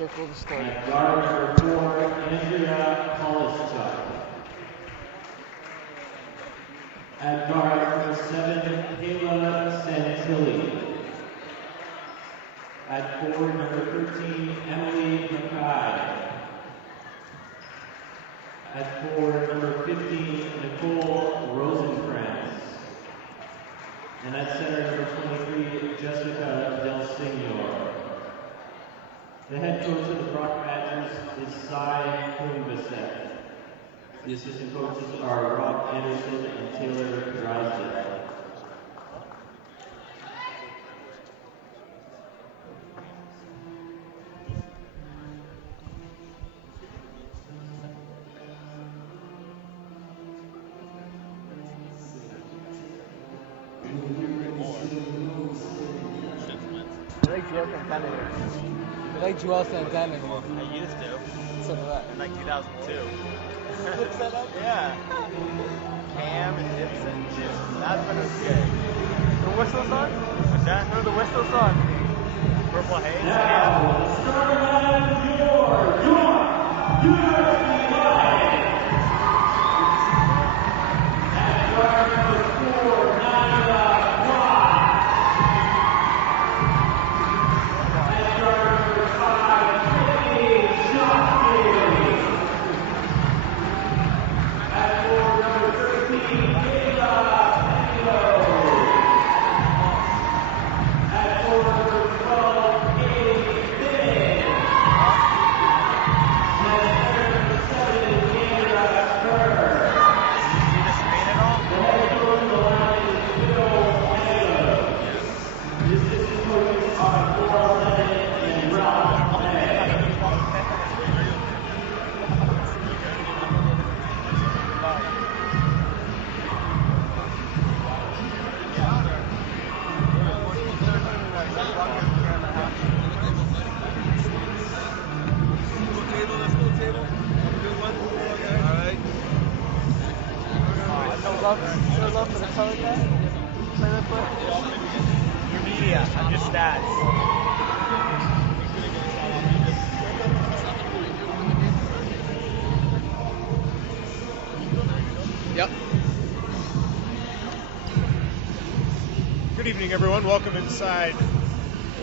circle the starter. At guard number 4, Andrea Polischuk. At guard number 7, Kayla Santilli. At forward number 13, Emily Mackay. At forward number 15, Nicole Rosenkrantz. And at center number 23, Jessica Del Signor. The head coach of the Brock Badgers is Cy Kumbasek. The assistant coaches are Rob Anderson and Taylor Drysdale. I like Joel Santana here. I used to. So do I. In like 2002. Look that up? Yeah. Cam and Gibson. That's when it was good. The whistle song? What's that? No, the whistle song. Purple Haze. Now, starting your University Lions. At guard number 4, Nadia Watt. At guard number 5, Tiffany Shotfield. At forward number 13, Kayla Pengo. At forward number 12, Katie Big. And at center number 7, Kendra Kerr. See the screen at all? The head coach of the Lions is Bill Taylor. The assistant coaches are Cora Lennon and Ralph May. No love for the color guy? Play that play? Your media. I'm just stats. Yep. Good evening, everyone. Welcome inside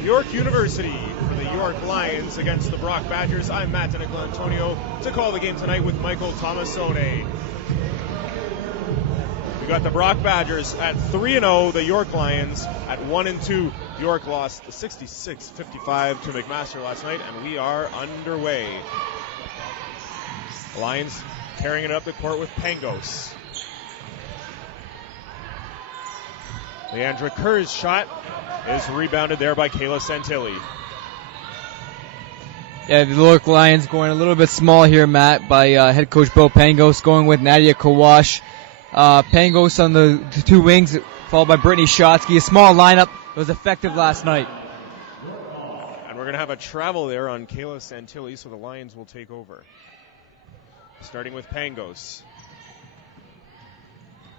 York University for the York Lions against the Brock Badgers. I'm Matt Antonio to call the game tonight with Michael Tomasone. We got the Brock Badgers at 3-0, the York Lions at 1-2. York lost 66-55 to McMaster last night, and we are underway. The Lions carrying it up the court with Pangos. Leandra Kerr's shot is rebounded there by Kayla Santilli. Yeah, the York Lions going a little bit small here, Matt, by head coach Bill Pangos, going with Nadia Kawash. Pangos on the two wings, followed by Brittany Shotsky. A small lineup. It was effective last night. And we're going to have a travel there on Kayla Santilli, so the Lions will take over. Starting with Pangos.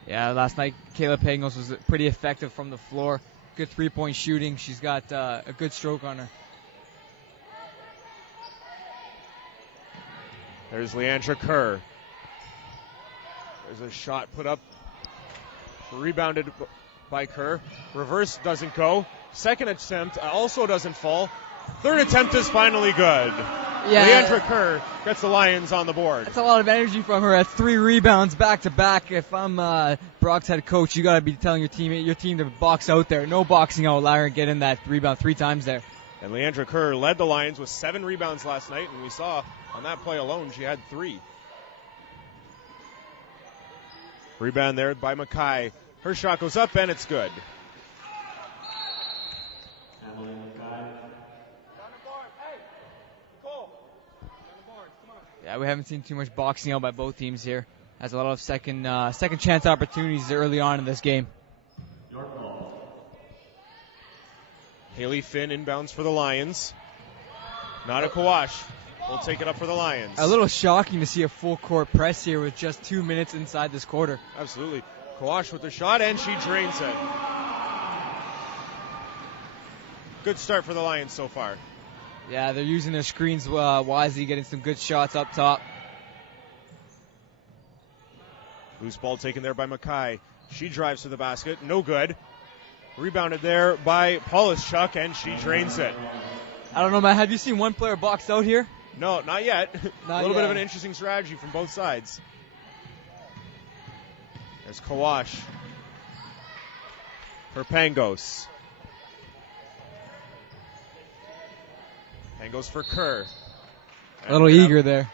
Yeah, last night Kayla Pangos was pretty effective from the floor. Good three-point shooting. She's got a good stroke on her. There's Leandra Kerr. There's a shot put up, rebounded by Kerr. Reverse doesn't go. Second attempt also doesn't fall. Third attempt is finally good. Yeah. Leandra Kerr gets the Lions on the board. That's a lot of energy from her. That's 3 rebounds back to back. If I'm Brock's head coach, you got to be telling your team to box out there. No boxing out. Allow her to get in that rebound 3 times there. And Leandra Kerr led the Lions with 7 rebounds last night, and we saw on that play alone she had 3. Rebound there by Mackay. Her shot goes up and it's good. Yeah, we haven't seen too much boxing out by both teams here. Has a lot of second chance opportunities early on in this game. Haley Finn inbounds for the Lions. Nada Kawash will take it up for the Lions. A little shocking to see a full court press here with just 2 minutes inside this quarter. Absolutely. Kawash with the shot, and she drains it. Good start for the Lions so far. Yeah, they're using their screens wisely, getting some good shots up top. Loose ball taken there by Mackay. She drives to the basket. No good. Rebounded there by Polishchuk, and she drains it. I don't know, man. Have you seen one player box out here? No, not yet. Not A little yet. bit of an interesting strategy from both sides. There's Kawash for Pangos. Pangos for Kerr. A little eager there.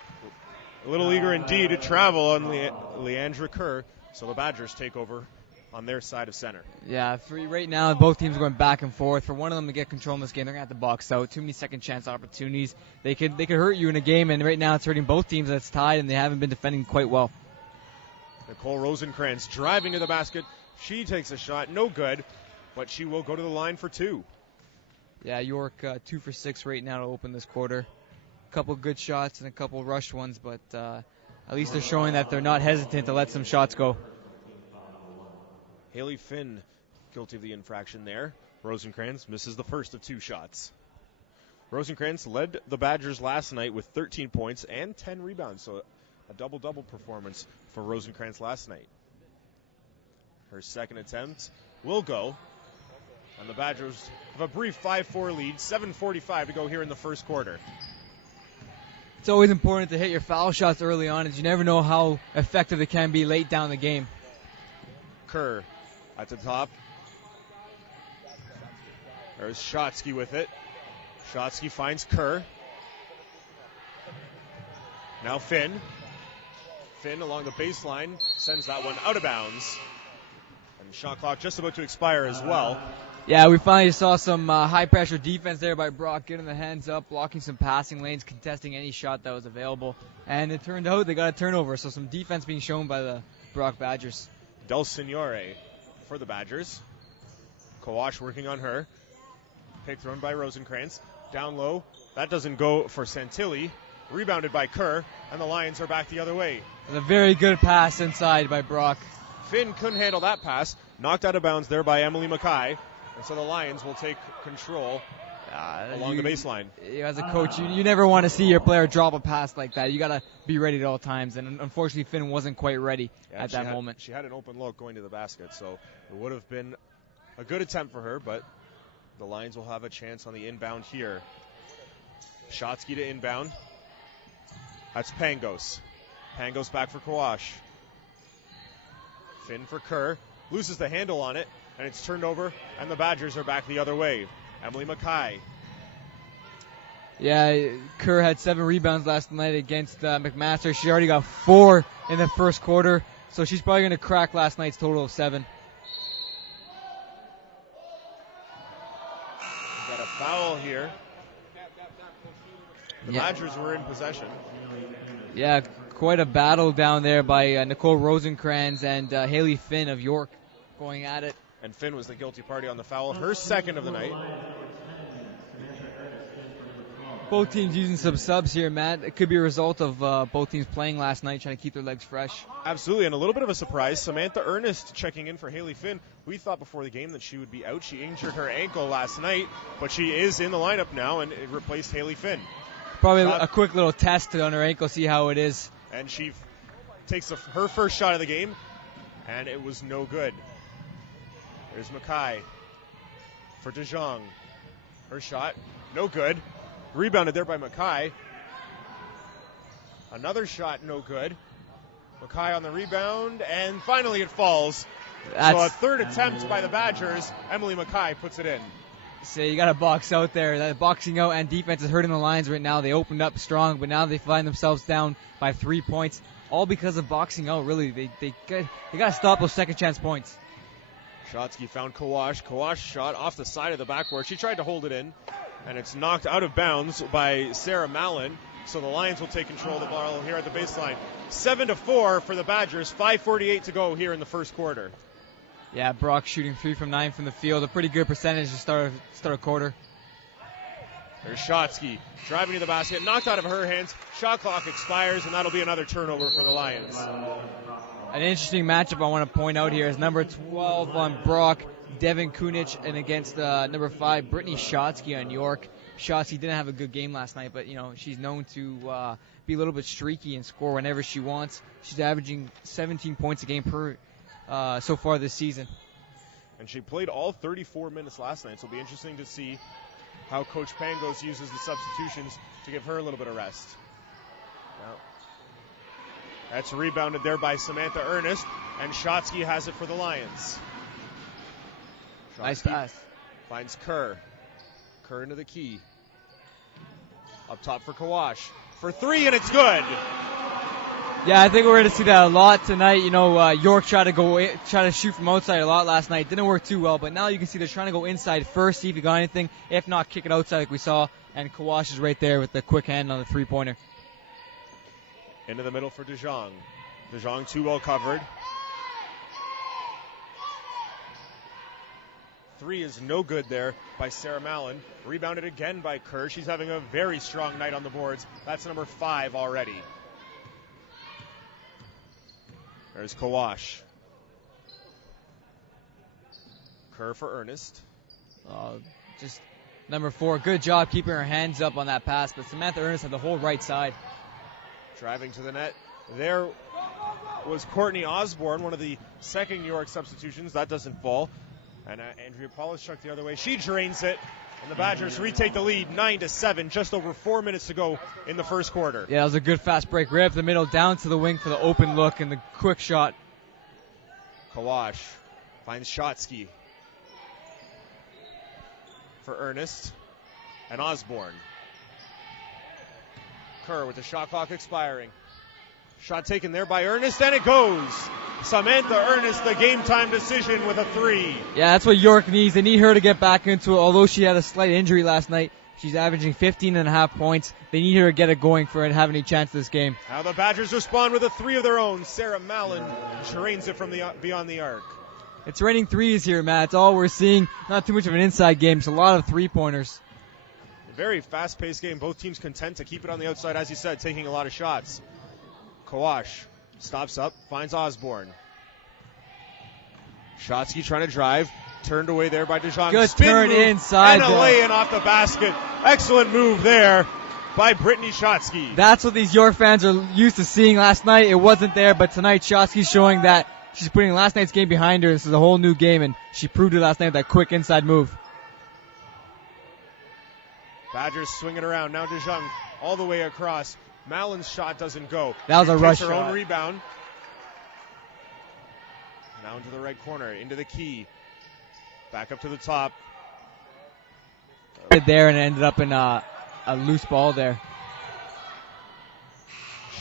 A little eager indeed to travel on Leandra Kerr. So the Badgers take over on their side of center. Yeah, right now both teams are going back and forth. For one of them to get control in this game, they're going to have to box out. Too many second chance opportunities. They could hurt you in a game, and right now it's hurting both teams. That's tied, and they haven't been defending quite well. Nicole Rosenkrantz driving to the basket. She takes a shot, no good, but she will go to the line for two. Yeah, York 2 for 6 right now to open this quarter. A couple good shots and a couple rushed ones, but at least they're showing that they're not hesitant to let some shots go. Haley Finn guilty of the infraction there. Rosenkrantz misses the first of 2 shots. Rosenkrantz led the Badgers last night with 13 points and 10 rebounds, so a double-double performance for Rosenkrantz last night. Her second attempt will go, and the Badgers have a brief 5-4 lead, 7:45 to go here in the first quarter. It's always important to hit your foul shots early on, as you never know how effective it can be late down the game. Kerr at the top. There's Shotsky with it. Shotsky finds Kerr. Now Finn. Finn along the baseline sends that one out of bounds. And shot clock just about to expire as well. Yeah, we finally saw some high-pressure defense there by Brock, getting the hands up, blocking some passing lanes, contesting any shot that was available. And it turned out they got a turnover, so some defense being shown by the Brock Badgers. Del Signore for the Badgers. Kawash working on her. Pick thrown by Rosenkrantz. Down low. That doesn't go for Santilli. Rebounded by Kerr, and the Lions are back the other way. A very good pass inside by Brock. Finn couldn't handle that pass. Knocked out of bounds there by Emily Mackay. And so the Lions will take control along the baseline. As a coach, you never want to see your player drop a pass like that. You got to be ready at all times. And unfortunately, Finn wasn't quite ready at that moment. She had an open look going to the basket, so it would have been a good attempt for her, but the Lions will have a chance on the inbound here. Shotsky to inbound. That's Pangos. Pangos back for Kawash. Finn for Kerr. Loses the handle on it, and it's turned over, and the Badgers are back the other way. Emily Mackay. Yeah, Kerr had 7 rebounds last night against McMaster. She already got 4 in the first quarter, so she's probably going to crack last night's total of 7. Got a foul here. The Badgers were in possession. Yeah, quite a battle down there by Nicole Rosenkrantz and Haley Finn of York going at it. And Finn was the guilty party on the foul, her second of the night. Both teams using some subs here, Matt. It could be a result of both teams playing last night, trying to keep their legs fresh. Absolutely, and a little bit of a surprise. Samantha Ernest checking in for Haley Finn. We thought before the game that she would be out. She injured her ankle last night, but she is in the lineup now and it replaced Haley Finn. Probably a quick little test on her ankle, see how it is. And she takes her first shot of the game, and it was no good. There's Mackay for DeJong. Her shot, no good. Rebounded there by Mackay. Another shot, no good. Mackay on the rebound, and finally it falls. So a third attempt by the Badgers. Emily Mackay puts it in. So you got to box out there. That boxing out and defense is hurting the Lions right now. They opened up strong, but now they find themselves down by 3 points, all because of boxing out. Really, they got to stop those second chance points. Shotsky found Kawash. Kawash shot off the side of the backboard. She tried to hold it in, and it's knocked out of bounds by Sarah Mallon. So the Lions will take control of the ball here at the baseline. 7-4 for the Badgers. 5:48 to go here in the first quarter. Yeah, Brock shooting 3 from 9 from the field. A pretty good percentage to start a quarter. There's Shotsky driving to the basket. Knocked out of her hands. Shot clock expires, and that'll be another turnover for the Lions. An interesting matchup I want to point out here is number 12 on Brock, Devin Kunich, and against number 5, Brittany Shotsky on York. Shotsky didn't have a good game last night, but, she's known to be a little bit streaky and score whenever she wants. She's averaging 17 points a game per so far this season. And she played all 34 minutes last night, so it'll be interesting to see how Coach Pangos uses the substitutions to give her a little bit of rest. Now, that's rebounded there by Samantha Ernest, and Shotsky has it for the Lions. Nice Shotsky pass. finds Kerr. Kerr into the key. Up top for Kawash. For three, and it's good. Yeah, I think we're going to see that a lot tonight. York tried to shoot from outside a lot last night. Didn't work too well, but now you can see they're trying to go inside first, see if you got anything. If not, kick it outside like we saw. And Kawash is right there with the quick hand on the three-pointer. Into the middle for DeJong. DeJong too well covered. Three is no good there by Sarah Mallon. Rebounded again by Kerr. She's having a very strong night on the boards. That's number 5 already. There's Kawash. Kerr for Ernest. Just number 4. Good job keeping her hands up on that pass, but Samantha Ernest had the whole right side. Driving to the net. There was Courtney Osborne, one of the second New York substitutions. That doesn't fall. And Andrea Polishchuk the other way. She drains it. And the Badgers retake the lead 9-7. Just over 4 minutes to go in the first quarter. Yeah, it was a good fast break. Right up the middle, down to the wing for the open look and the quick shot. Kawash finds Shotsky. For Ernest. And Osborne. Kerr with the shot clock expiring. Shot taken there by Ernest, and it goes. Samantha Ernest, the game time decision with a 3. Yeah, that's what York needs. They need her to get back into it. Although she had a slight injury last night, she's averaging 15.5 points. They need her to get it going for her to have any chance this game. Now the Badgers respond with a 3 of their own. Sarah Mallon drains it from beyond the arc. It's raining threes here, Matt. That's all we're seeing. Not too much of an inside game. It's a lot of three-pointers. A very fast-paced game. Both teams content to keep it on the outside, as you said, taking a lot of shots. Kawash stops up, finds Osborne. Shotsky trying to drive. Turned away there by DeJong. Good Spin turn move, inside. And a lay-in off the basket. Excellent move there by Brittany Shotsky. That's what these York fans are used to seeing last night. It wasn't there, but tonight Shotsky's showing that she's putting last night's game behind her. This is a whole new game, and she proved it last night with that quick inside move. Badgers swing it around. Now DeJong all the way across. Mallon's shot doesn't go. That was a rush her shot. Own rebound. Now into the right corner, into the key. Back up to the top. There and ended up in a loose ball there.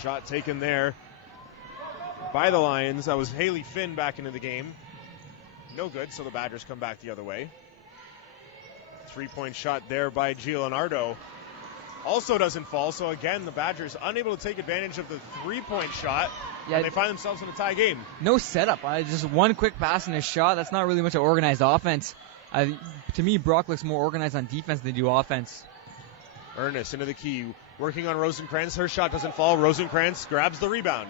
Shot taken there by the Lions. That was Haley Finn back into the game. No good, so the Badgers come back the other way. 3-point shot there by Gia Leonardo. Also doesn't fall, so again, the Badgers unable to take advantage of the 3-point shot, and they find themselves in a tie game. No setup. Just one quick pass and a shot. That's not really much of organized offense. To me, Brock looks more organized on defense than they do offense. Ernest into the key, working on Rosenkrantz. Her shot doesn't fall. Rosenkrantz grabs the rebound.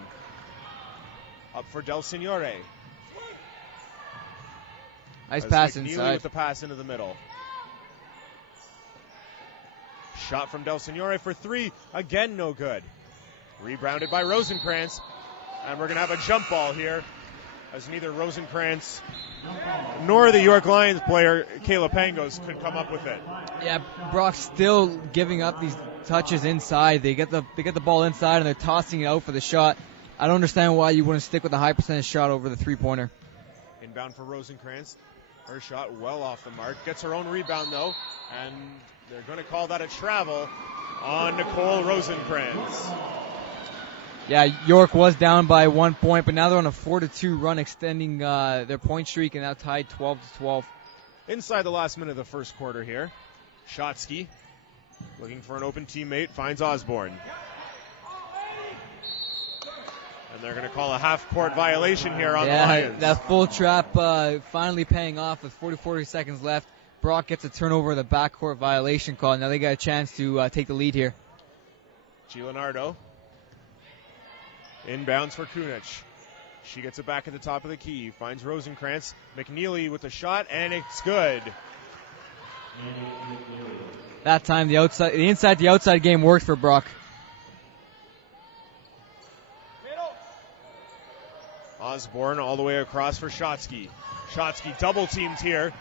Up for Del Signore. Nice pass McNeely inside. with the pass into the middle. Shot from Del Signore for 3. Again, no good. Rebounded by Rosenkrantz. And we're going to have a jump ball here, as neither Rosenkrantz nor the York Lions player, Kayla Pangos, could come up with it. Yeah, Brock's still giving up these touches inside. They get the ball inside, and they're tossing it out for the shot. I don't understand why you wouldn't stick with a high percentage shot over the three-pointer. Inbound for Rosenkrantz. Her shot well off the mark. Gets her own rebound, though. And they're going to call that a travel on Nicole Rosenkrantz. Yeah, York was down by 1 point, but now they're on a 4-2 run, extending their point streak, and now tied 12-12. Inside the last minute of the first quarter here. Shotsky looking for an open teammate, finds Osborne. And they're going to call a half-court violation here on the Lions. That full trap finally paying off with 40 seconds left. Brock gets a turnover of the backcourt violation call. Now they got a chance to take the lead here. Gia Leonardo. Inbounds for Kunich. She gets it back at the top of the key. Finds Rosenkrantz. McNeely with the shot, and it's good. that time the inside to outside game worked for Brock. Osborne all the way across for Shotsky. Shotsky double teamed here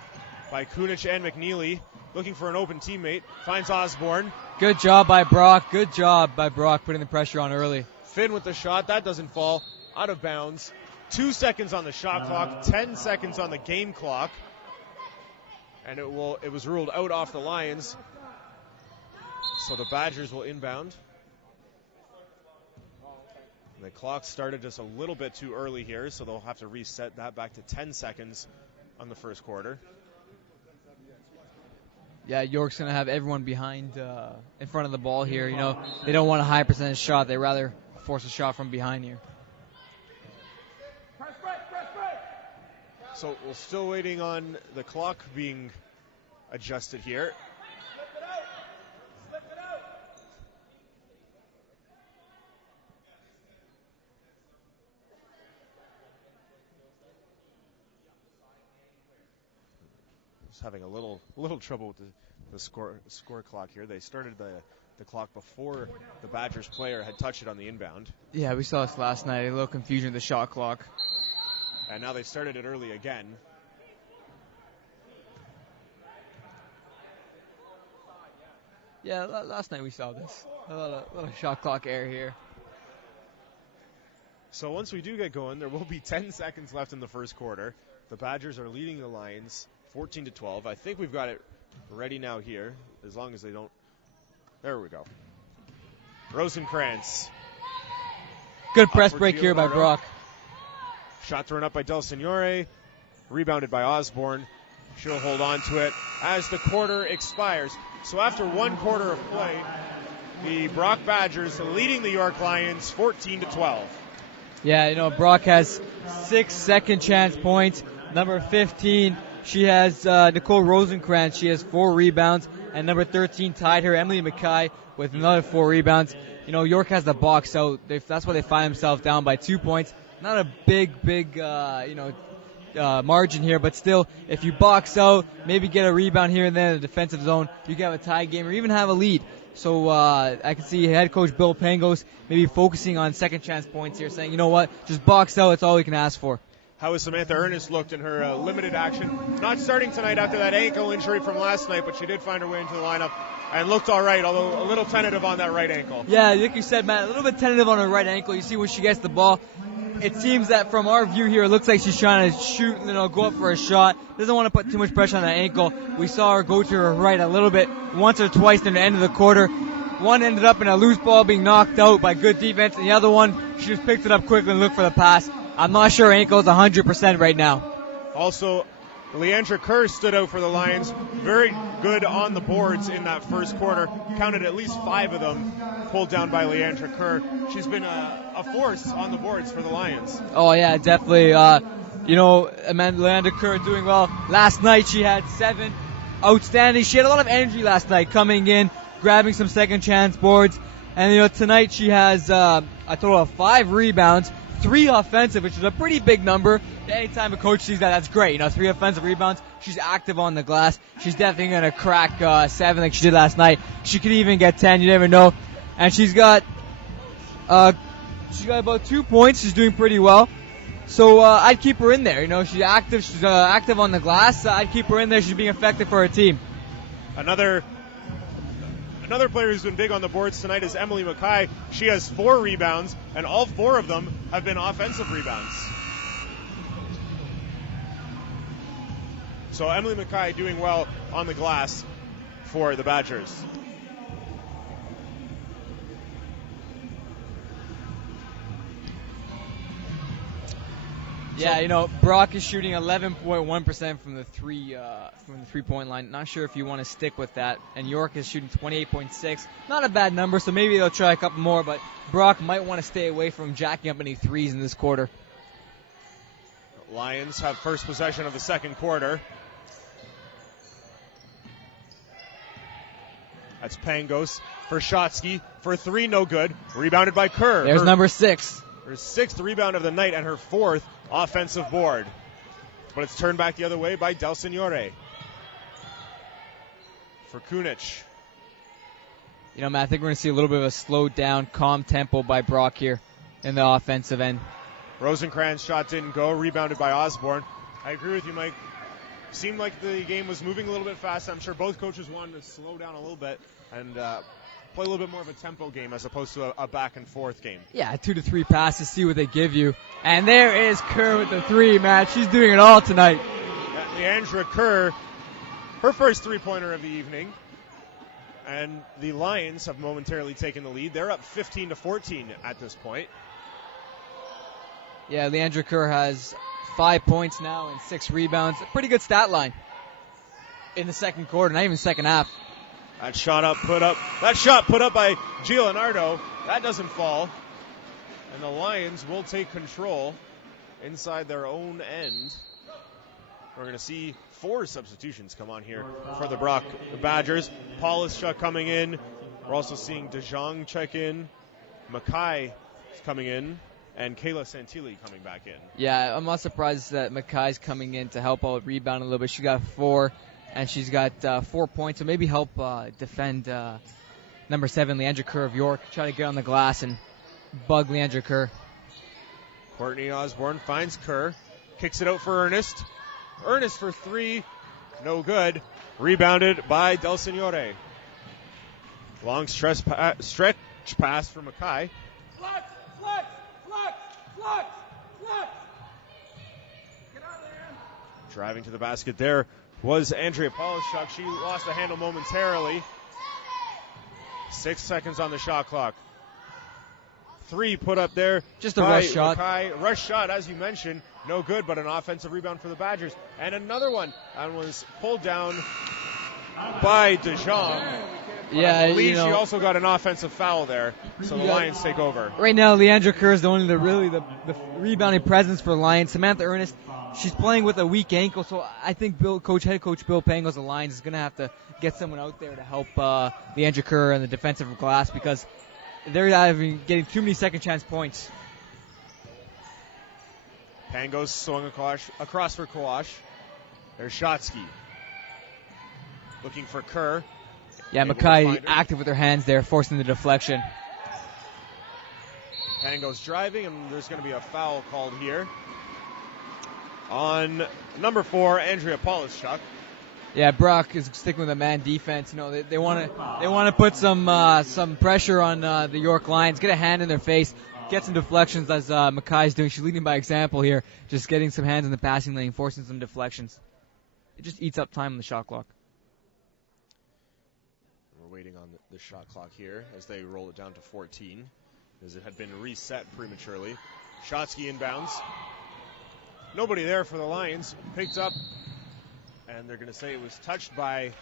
by Kunich and McNeely, looking for an open teammate. Finds Osborne. Good job by Brock. Good job by Brock putting the pressure on early. Finn with the shot. That doesn't fall. Out of bounds. 2 seconds on the shot clock. 10 seconds on the game clock. And it was ruled out off the Lions. So the Badgers will inbound. The clock started just a little bit too early here, so they'll have to reset that back to 10 seconds on the first quarter. Yeah, York's going to have everyone behind in front of the ball here. You know, they don't want a high percentage shot. They rather force a shot from behind here. So we're still waiting on the clock being adjusted here. Having a little trouble with the score clock here. They started the clock before the Badgers player had touched it on the inbound. Yeah, we saw this last night. A little confusion with the shot clock. And now they started it early again. Yeah, last night we saw this. A little shot clock error here. So once we do get going, there will be 10 seconds left in the first quarter. The Badgers are leading the Lions 14-12. I think we've got it ready now here, as long as they don't. There we go. Rosenkrantz. Good press break here by Brock. Shot thrown up by Del Signore. Rebounded by Osborne. She'll hold on to it as the quarter expires. So after 1 quarter of play, the Brock Badgers leading the York Lions 14-12. Yeah, you know, Brock has 6 second chance points. Number 15, she has Nicole Rosenkrantz. She has 4 rebounds. And number 13 tied her, Emily Mackay, with another 4 rebounds. You know, York has the box out. That's why they find themselves down by 2 points. Not a big margin here, but still, if you box out, maybe get a rebound here and then in the defensive zone, you can have a tie game or even have a lead. So I can see head coach Bill Pangos maybe focusing on second chance points here, saying, you know what, just box out. That's all we can ask for. How has Samantha Ernest looked in her limited action? Not starting tonight after that ankle injury from last night, but she did find her way into the lineup and looked all right, although a little tentative on that right ankle. Yeah, like you said, Matt, a little bit tentative on her right ankle. You see when she gets the ball, it seems that from our view here, it looks like she's trying to shoot, go up for a shot. Doesn't want to put too much pressure on that ankle. We saw her go to her right a little bit once or twice near the end of the quarter. One ended up in a loose ball being knocked out by good defense, and the other one, she just picked it up quickly and looked for the pass. I'm not sure her ankle is 100% right now. Also, Leandra Kerr stood out for the Lions. Very good on the boards in that first quarter. Counted at least 5 of them pulled down by Leandra Kerr. She's been a force on the boards for the Lions. Oh, yeah, definitely. Amanda Leandra Kerr doing well. Last night she had 7. Outstanding. She had a lot of energy last night coming in, grabbing some second chance boards. And, tonight she has a total of 5 rebounds. 3 offensive, which is a pretty big number. Anytime a coach sees that, that's great. 3 offensive rebounds. She's active on the glass. She's definitely going to crack 7 like she did last night. She could even get 10. You never know. And she's got about 2 points. She's doing pretty well. So I'd keep her in there. She's active. She's active on the glass. I'd keep her in there. She's being effective for her team. Another player who's been big on the boards tonight is Emily Mackay. She has 4 rebounds, and all 4 of them have been offensive rebounds. So Emily Mackay doing well on the glass for the Badgers. Yeah, Brock is shooting 11.1% from the 3-point line. Not sure if you want to stick with that. And York is shooting 28.6. Not a bad number, so maybe they'll try a couple more, but Brock might want to stay away from jacking up any threes in this quarter. Lions have first possession of the second quarter. That's Pangos for Shotsky for 3, no good. Rebounded by Kerr. There's number 6. Her 6th rebound of the night and her 4th offensive board. But it's turned back the other way by Del Signore. For Kunich. You know, Matt, I think we're going to see a little bit of a slowed down, calm tempo by Brock here in the offensive end. Rosencrantz shot didn't go, rebounded by Osborne. I agree with you, Mike. Seemed like the game was moving a little bit fast. I'm sure both coaches wanted to slow down a little bit and play a little bit more of a tempo game as opposed to a back and forth game. Yeah, 2 to 3 passes, see what they give you. And there is Kerr with the 3, Matt. She's doing it all tonight. Leandra Kerr, her first three-pointer of the evening. And the Lions have momentarily taken the lead. They're up 15-14 at this point. Yeah, Leandra Kerr has 5 points now and 6 rebounds. A pretty good stat line in the second quarter, not even second half. That shot put up by Gianardo. That doesn't fall. And the Lions will take control inside their own end. We're going to see 4 substitutions come on here for the Brock Badgers. Paulus coming in. We're also seeing DeJong check in. Mackay is coming in. And Kayla Santilli coming back in. Yeah, I'm not surprised that Mackay's coming in to help out rebound a little bit. She got 4, and she's got 4 points, so maybe help defend number 7, Leandra Kerr of York. Try to get on the glass and bug Leandra Kerr. Courtney Osborne finds Kerr. Kicks it out for Ernest. Ernest for 3. No good. Rebounded by Del Signore. Long stretch pass for Mackay. Flex! Get out of there! Driving to the basket there was Andrea Polishchuk. She lost the handle momentarily. 6 seconds on the shot clock. 3 put up there. Just a rush shot. Mackay. Rush shot, as you mentioned. No good, but an offensive rebound for the Badgers. And another one. And was pulled down by DeJong. Yeah, I believe she also got an offensive foul there, so the Lions take over. Right now, Leandra Kerr is the rebounding presence for the Lions. Samantha Ernest, she's playing with a weak ankle, so I think head coach Bill Pangos, the Lions, is going to have to get someone out there to help Leandra Kerr in the defensive glass because they're getting too many second chance points. Pangos swung across for Kawash. There's Shotsky. Looking for Kerr. Yeah, Mackay active with her hands there, forcing the deflection. Pangos driving, and there's going to be a foul called here on number 4, Andrea Polishchuk. Yeah, Brock is sticking with a man defense. You know, they want to put some pressure on the York Lions, get a hand in their face, get some deflections as Mackay's doing. She's leading by example here, just getting some hands in the passing lane, forcing some deflections. It just eats up time on the shot clock. Waiting on the shot clock here as they roll it down to 14 as it had been reset prematurely. Shotsky inbounds. Nobody there for the Lions. Picked up, and they're going to say it was touched by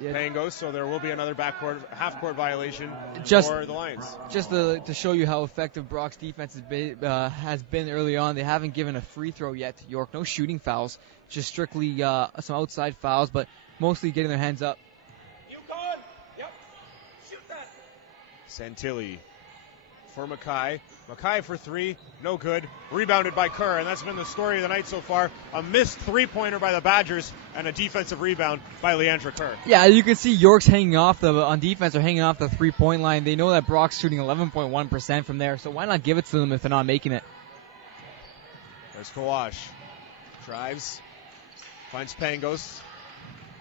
Pangos, so there will be another half-court violation for the Lions. Just to show you how effective Brock's defense has been early on, they haven't given a free throw yet to York. No shooting fouls, just strictly some outside fouls, but mostly getting their hands up. Santilli for Mackay. Mackay for 3, no good. Rebounded by Kerr, and that's been the story of the night so far. A missed three-pointer by the Badgers and a defensive rebound by Leandra Kerr. Yeah, you can see York's hanging off on defense or hanging off the three-point line. They know that Brock's shooting 11.1% from there, so why not give it to them if they're not making it? There's Kawash. Drives. Finds Pangos.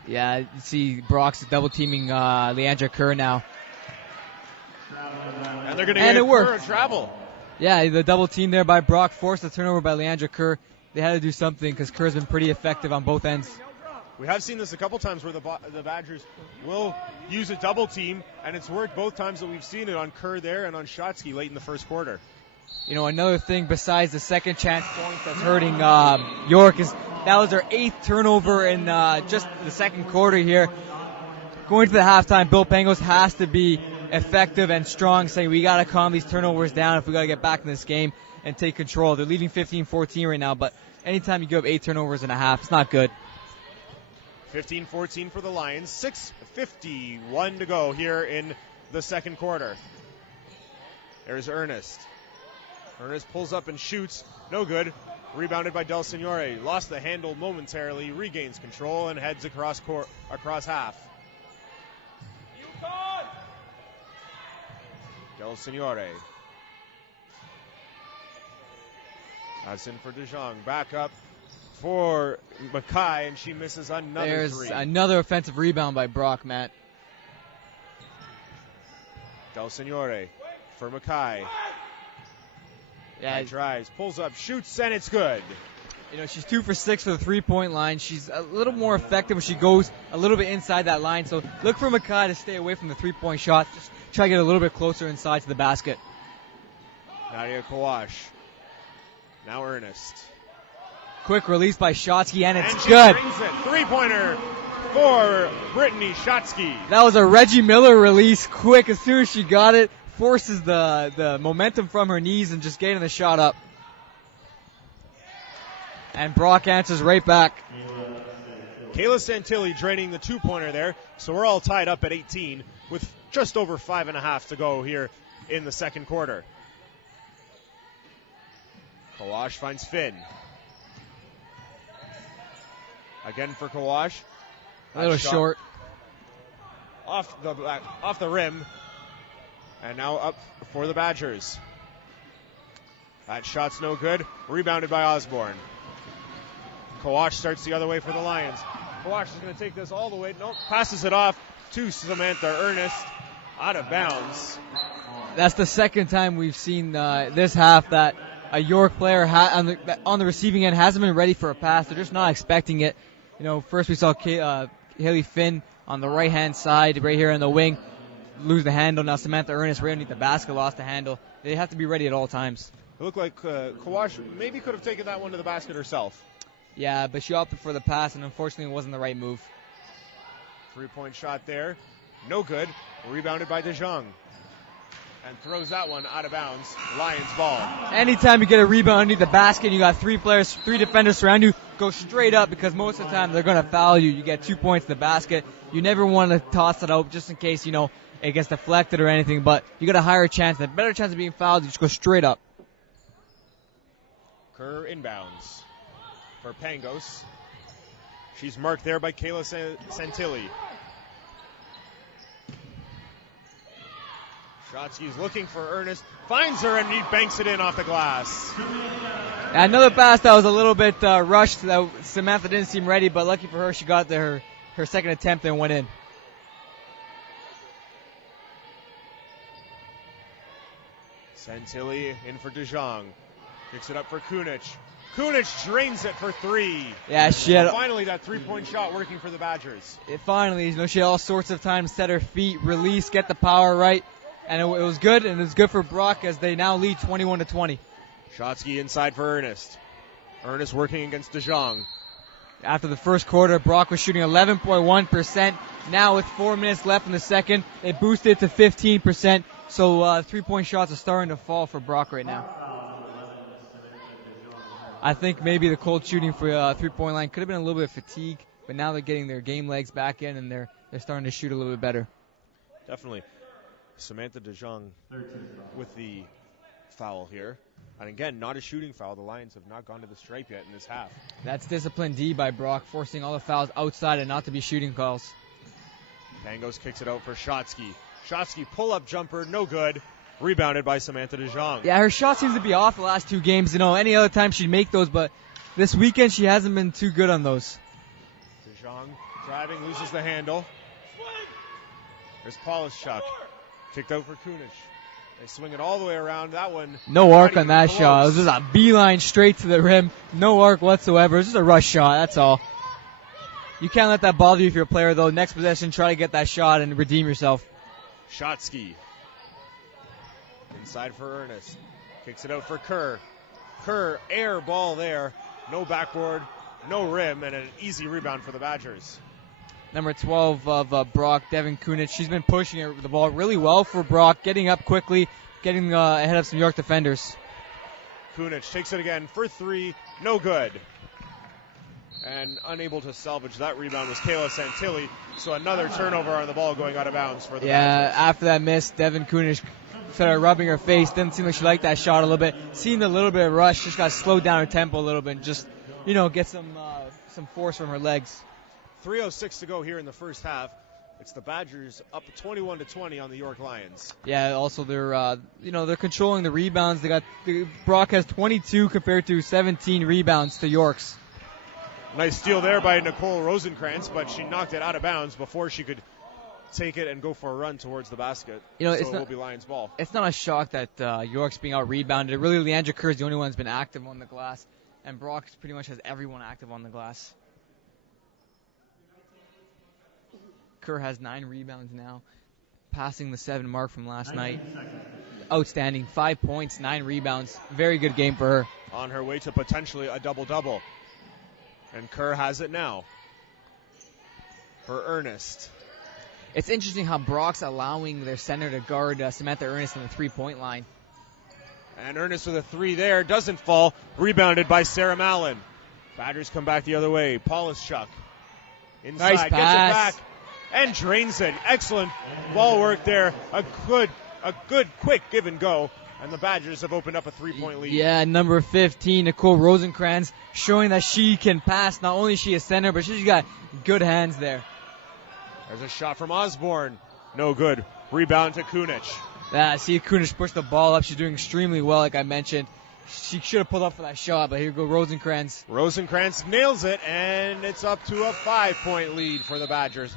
Yeah, you see Brock's double-teaming Leandra Kerr now. And they're going to get Kerr a travel. Yeah, the double team there by Brock forced the turnover by Leandra Kerr. They had to do something because Kerr's been pretty effective on both ends. We have seen this a couple times where the Badgers will use a double team, and it's worked both times that we've seen it on Kerr there and on Shotsky late in the first quarter. You know, another thing besides the second chance point that's hurting York is that was their 8th turnover in just the second quarter here. Going to the halftime, Bill Pangos has to be effective and strong, saying we got to calm these turnovers down if we got to get back in this game and take control. They're leading 15-14 right now, but anytime you give up 8 turnovers in a half, it's not good. 15-14 for the Lions. 6:51 to go here in the second quarter. There's Ernest. Ernest pulls up and shoots. No good. Rebounded by Del Signore. Lost the handle momentarily. Regains control and heads across half. Del Signore. That's in for DeJong. Back up for Mackay, and she misses another There's three. another offensive rebound by Brock, Matt. Del Signore for Mackay. Yeah, Drives, pulls up, shoots, and it's good. you know, she's 2 for 6 for the three-point line. She's a little more effective when she goes a little bit inside that line. So look for Mackay to stay away from the three-point shot. Just try to get a little bit closer inside to the basket. Nadia Kawash. Now Ernest. Quick release by Shotsky, and it's And she good. brings it. Three-pointer for Brittany Shotsky. That was a Reggie Miller release. Quick, as soon as she got it, forces the momentum from her knees and just getting the shot up. And Brock answers right back. Kayla Santilli draining the two-pointer there. So we're all tied up at 18 with just over 5.5 to go here in the second quarter. Kawash finds Finn. Again for Kawash. A little Shot short. off the rim. And now up for the Badgers. That shot's no good. Rebounded by Osborne. Kawash starts the other way for the Lions. Kawash is going to take this all the way. Nope. Passes it off to Samantha Ernest. Out of bounds. That's the second time we've seen this half that a York player on the receiving end hasn't been ready for a pass. They're just not expecting it. You know, first we saw Haley Finn on the right-hand side, right here in the wing, lose the handle. Now Samantha Ernest right underneath the basket lost the handle. They have to be ready at all times. It looked like Kawash maybe could have taken that one to the basket herself. Yeah, but she opted for the pass, and unfortunately it wasn't the right move. Three-point shot there. No good. Rebounded by DeJong. And throws that one out of bounds. Lions ball. Anytime you get a rebound underneath the basket, you got three defenders surround you, go straight up because most of the time they're going to foul you. You get 2 points in the basket. You never want to toss it out just in case, you know, it gets deflected or anything, but you got a higher chance, a better chance of being fouled. You just go straight up. Kerr inbounds for Pangos. She's marked there by Kayla Santilli. Shotsky's looking for Ernest, finds her, and he banks it in off the glass. Another pass that was a little bit rushed. That Samantha didn't seem ready, but lucky for her, she got her second attempt and went in. Santilli in for DeJong. Picks it up for Kunic. Kunic drains it for three. Yeah, Finally, that three-point shot working for the Badgers. Finally, you know, she had all sorts of time to set her feet, release, get the power right. And it was good, and it was good for Brock as they now lead 21-20. Shotsky inside for Ernest. Ernest working against DeJong. After the first quarter, Brock was shooting 11.1%. Now with 4 minutes left in the second, they boosted it to 15%. So three-point shots are starting to fall for Brock right now. I think maybe the cold shooting for three-point line could have been a little bit of fatigue, but now they're getting their game legs back in, and they're starting to shoot a little bit better. Definitely. Samantha DeJong with the foul here. And again, not a shooting foul. The Lions have not gone to the stripe yet in this half. That's discipline D by Brock, forcing all the fouls outside and not to be shooting calls. Pangos kicks it out for Shotsky. Shotsky pull-up jumper, no good. Rebounded by Samantha DeJong. Yeah, her shot seems to be off the last two games. You know, any other time she'd make those, but this weekend she hasn't been too good on those. DeJong driving, loses the handle. There's Polishchuk. Kicked out for Kunic. They swing it all the way around. That one. No arc on that shot. It was just a beeline straight to the rim. No arc whatsoever. It was just a rush shot. That's all. You can't let that bother you if you're a player, though. Next possession, try to get that shot and redeem yourself. Shotsky. Inside for Ernest. Kicks it out for Kerr. Kerr, air ball there. No backboard, no rim, and an easy rebound for the Badgers. Number 12 of Brock, Devin Kunic. She's been pushing the ball really well for Brock, getting up quickly, getting ahead of some York defenders. Kunic takes it again for three, no good. And unable to salvage that rebound was Kayla Santilli. So another turnover on the ball going out of bounds for the Badgers. After that miss, Devin Kunic started rubbing her face. Didn't seem like she liked that shot a little bit. Seemed a little bit of rush. Just got to slow down her tempo a little bit and just, you know, get some force from her legs. 3:06 to go here in the first half. It's the Badgers up 21-20 on the York Lions. Yeah, also they're controlling the rebounds. Brock has 22 compared to 17 rebounds to York's. Nice steal there by Nicole Rosenkrantz, but she knocked it out of bounds before she could take it and go for a run towards the basket. So it will be Lions ball. It's not a shock that York's being out-rebounded. Really, Leandra Kerr is the only one that's been active on the glass, and Brock pretty much has everyone active on the glass. Kerr has 9 rebounds now, passing the 7 mark from last night. Outstanding. 5 points, 9 rebounds. Very good game for her. On her way to potentially a double-double. And Kerr has it now for Ernest. It's interesting how Brock's allowing their center to guard Samantha Ernest on the 3-point line. And Ernest with a 3 there. Doesn't fall. Rebounded by Sarah Mallon. Badgers come back the other way. Polishchuk inside. Nice Gets it pass. back. And drains it. Excellent ball work there. A good quick give and go. And the Badgers have opened up a 3-point lead. Yeah, number 15, Nicole Rosenkrantz, showing that she can pass. Not only is she a center, but she's got good hands there. There's a shot from Osborne. No good. Rebound to Kunich. See Kunich push the ball up. She's doing extremely well, like I mentioned. She should have pulled up for that shot, but here go Rosenkrantz. Rosenkrantz nails it, and it's up to a 5-point lead for the Badgers.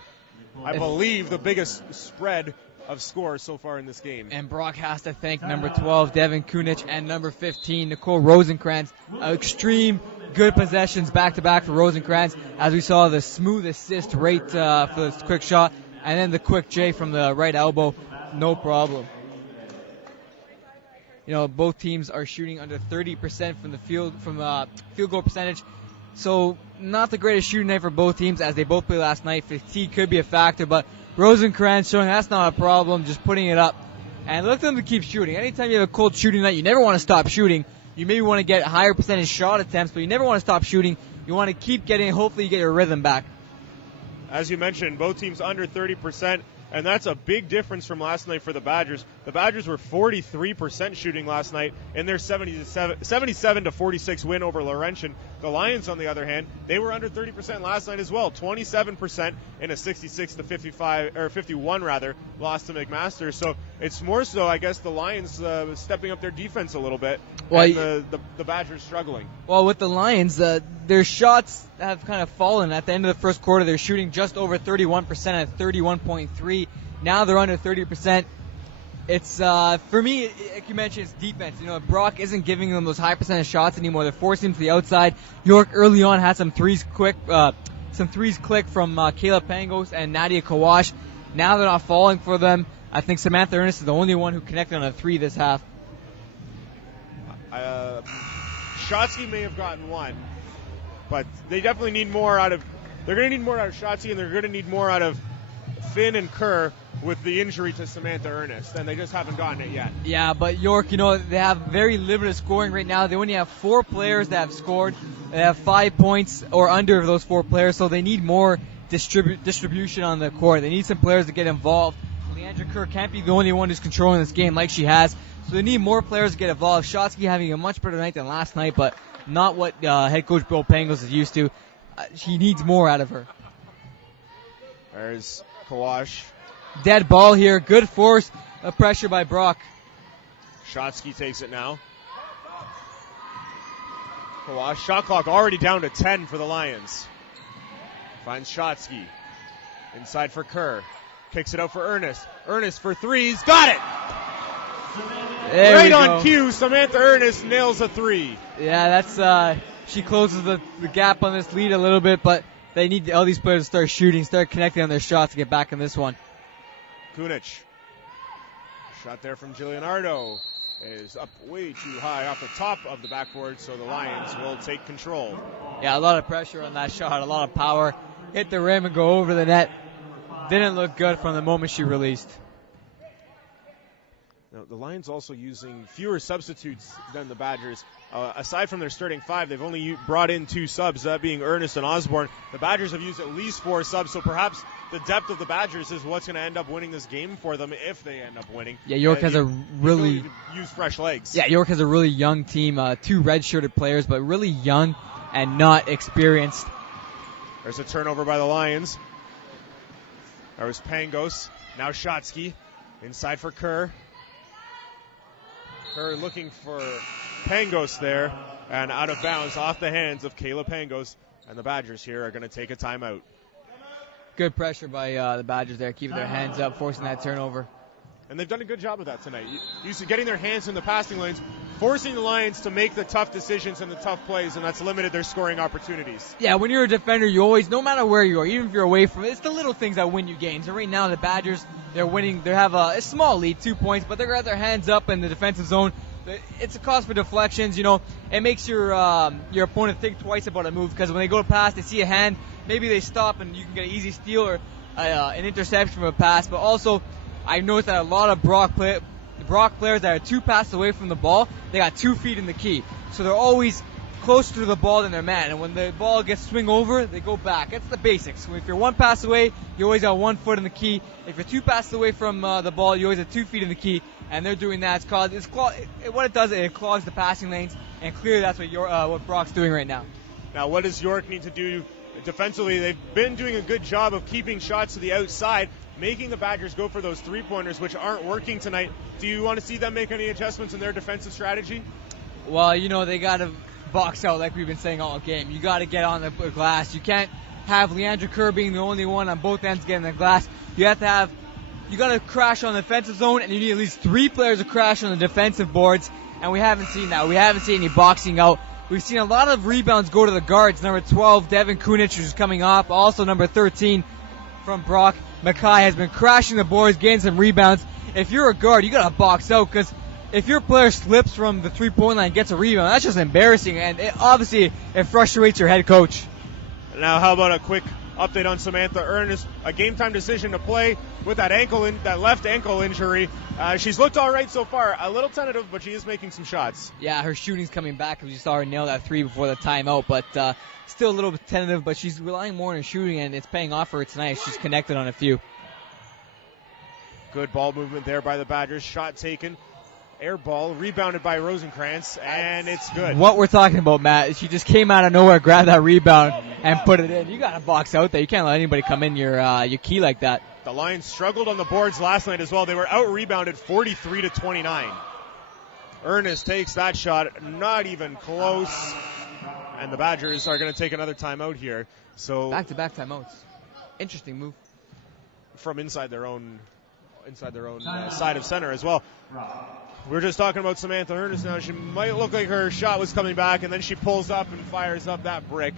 I believe the biggest spread of scores so far in this game. And Brock has to thank number 12, Devin Kunich, and number 15, Nicole Rosenkrantz. Extreme good possessions back-to-back for Rosenkrantz, as we saw the smooth assist right for this quick shot, and then the quick J from the right elbow. No problem. Both teams are shooting under 30% from the field goal percentage. So not the greatest shooting night for both teams, as they both played last night. Fatigue could be a factor, but Rosenkrantz showing that's not a problem, just putting it up. And look for them to keep shooting. Anytime you have a cold shooting night, you never want to stop shooting. You maybe want to get higher percentage shot attempts, but you never want to stop shooting. You want to keep getting, hopefully you get your rhythm back. As you mentioned, both teams under 30%. And that's a big difference from last night for the Badgers. The Badgers were 43% shooting last night in their 77-46 win over Laurentian. The Lions, on the other hand, they were under 30% last night as well. 27% in a 51 loss to McMaster. So it's more so, I guess, the Lions stepping up their defense a little bit, and the Badgers struggling. Well, with the Lions, their shots have kind of fallen. At the end of the first quarter, they're shooting just over 31% at 31.3. Now they're under 30%. It's for me, like you mentioned, it's defense. Brock isn't giving them those high percentage shots anymore. They're forcing them to the outside. York early on had some threes click from Kayla Pangos and Nadia Kawash. Now they're not falling for them. I think Samantha Ernest is the only one who connected on a 3 this half. Shotsky may have gotten 1, but they definitely need more out of. They're going to need more out of Shotsky, and they're going to need more out of Finn and Kerr with the injury to Samantha Ernest, and they just haven't gotten it yet. Yeah, but York, they have very limited scoring right now. They only have 4 players that have scored. They have 5 points or under of those 4 players, so they need more distribution on the court. They need some players to get involved. Leandra Kerr can't be the only one who's controlling this game like she has, so they need more players to get involved. Shotsky having a much better night than last night, but not what head coach Bill Pangos is used to. He needs more out of her. There's Kawash. Dead ball here. Good force of pressure by Brock. Shotsky takes it now. Kawash. Shot clock already down to 10 for the Lions. Finds Shotsky. Inside for Kerr. Kicks it out for Ernest. Ernest for threes. Got it! There right on cue, Samantha Ernest nails a 3. Yeah, that's she closes the gap on this lead a little bit, but they need all these players to start shooting, start connecting on their shots to get back in this one. Kunich. Shot there from Giulianardo is up way too high off the top of the backboard, so the Lions will take control. Yeah, a lot of pressure on that shot, a lot of power. Hit the rim and go over the net. Didn't look good from the moment she released. Now, the Lions also using fewer substitutes than the Badgers. Aside from their starting 5, they've only brought in 2 subs, that being Ernest and Osborne. The Badgers have used at least 4 subs, so perhaps the depth of the Badgers is what's going to end up winning this game for them if they end up winning. Yeah, York has a really use fresh legs. Yeah, York has a really young team, 2 red-shirted players, but really young and not experienced. There's a turnover by the Lions. There was Pangos. Now Shotsky. Inside for Kerr. Kerr looking for Pangos there. And out of bounds off the hands of Kayla Pangos. And the Badgers here are going to take a timeout. Good pressure by the Badgers there, keeping their hands up, forcing that turnover. And they've done a good job of that tonight. Used to getting their hands in the passing lanes, forcing the Lions to make the tough decisions and the tough plays, and that's limited their scoring opportunities. Yeah, when you're a defender, you always, no matter where you are, even if you're away from it, it's the little things that win you games. And right now, the Badgers, they're winning. They have a small lead, 2 points, but they're got their hands up in the defensive zone. It's a cause for deflections. You know, it makes your opponent think twice about a move, because when they go to pass, they see a hand, maybe they stop, and you can get an easy steal or an interception from a pass. But also, I've noticed that a lot of Brock players that are 2 passes away from the ball, they got 2 feet in the key. So they're always closer to the ball than their man. And when the ball gets swing over, they go back. That's the basics. If you're 1 pass away, you always got 1 foot in the key. If you're 2 passes away from the ball, you always have 2 feet in the key. And they're doing that. What it does, it clogs the passing lanes. And clearly that's what Brock's doing right now. Now, what does York need to do defensively? They've been doing a good job of keeping shots to the outside, making the Badgers go for those 3-pointers, which aren't working tonight. Do you want to see them make any adjustments in their defensive strategy? Well, you know, they got to box out like we've been saying all game. You got to get on the glass. You can't have Leandra Kerr being the only one on both ends getting the glass. You got to crash on the defensive zone, and you need at least 3 players to crash on the defensive boards, and we haven't seen that. We haven't seen any boxing out. We've seen a lot of rebounds go to the guards. Number 12, Devin Kunich, who's coming off. Also number 13 from Brock. Mackay has been crashing the boards, getting some rebounds. If you're a guard, you got to box out, because if your player slips from the 3-point line and gets a rebound, that's just embarrassing, and obviously it frustrates your head coach. Now, how about a quick update on Samantha Ernest? A game-time decision to play with that left ankle injury. She's looked all right so far. A little tentative, but she is making some shots. Yeah, her shooting's coming back, because you saw her nail that 3 before the timeout, but still a little bit tentative, but she's relying more on her shooting, and it's paying off for her tonight. She's connected on a few. Good ball movement there by the Badgers. Shot taken. Air ball, rebounded by Rosenkrantz, and it's good. What we're talking about, Matt, she just came out of nowhere, grabbed that rebound, and put it in. You got to box out there. You can't let anybody come in your key like that. The Lions struggled on the boards last night as well. They were out-rebounded 43-29. Ernest takes that shot, not even close, and the Badgers are going to take another timeout here. So back-to-back timeouts. Interesting move. From inside their own side of center as well. We're just talking about Samantha Ernest now. She might look like her shot was coming back, and then she pulls up and fires up that brick.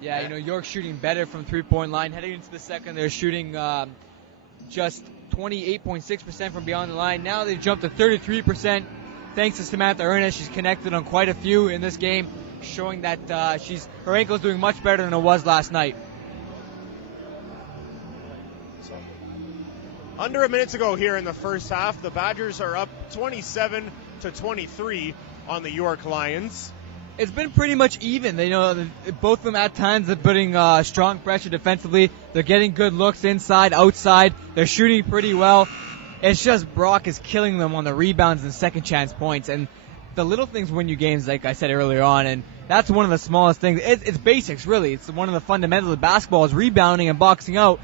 Yeah, you know, York's shooting better from 3-point line. Heading into the second, they're shooting just 28.6% from beyond the line. Now they've jumped to 33% thanks to Samantha Ernest. She's connected on quite a few in this game, showing that her ankle's doing much better than it was last night. Under a minute to go here in the first half. The Badgers are up 27-23 on the York Lions. It's been pretty much even. They know both of them at times are putting strong pressure defensively. They're getting good looks inside, outside. They're shooting pretty well. It's just Brock is killing them on the rebounds and second chance points. And the little things win you games, like I said earlier on. And that's one of the smallest things. It's basics, really. It's one of the fundamentals of basketball is rebounding and boxing out.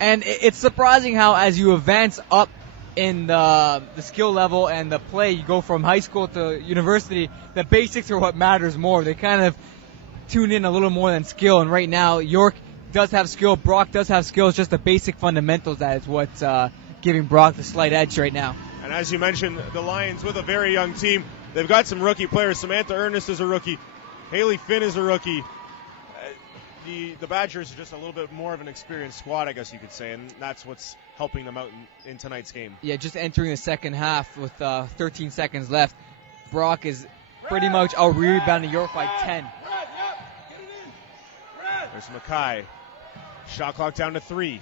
And it's surprising how as you advance up in the skill level and the play, you go from high school to university, the basics are what matters more. They kind of tune in a little more than skill. And right now, York does have skill. Brock does have skill. It's just the basic fundamentals that is what's giving Brock the slight edge right now. And as you mentioned, the Lions with a very young team. They've got some rookie players. Samantha Ernest is a rookie. Haley Finn is a rookie. The Badgers are just a little bit more of an experienced squad, I guess you could say, and that's what's helping them out in tonight's game. Yeah, just entering the second half with 13 seconds left, Brock is pretty much out-rebounding York by 10. There's Mackay. Shot clock down to 3.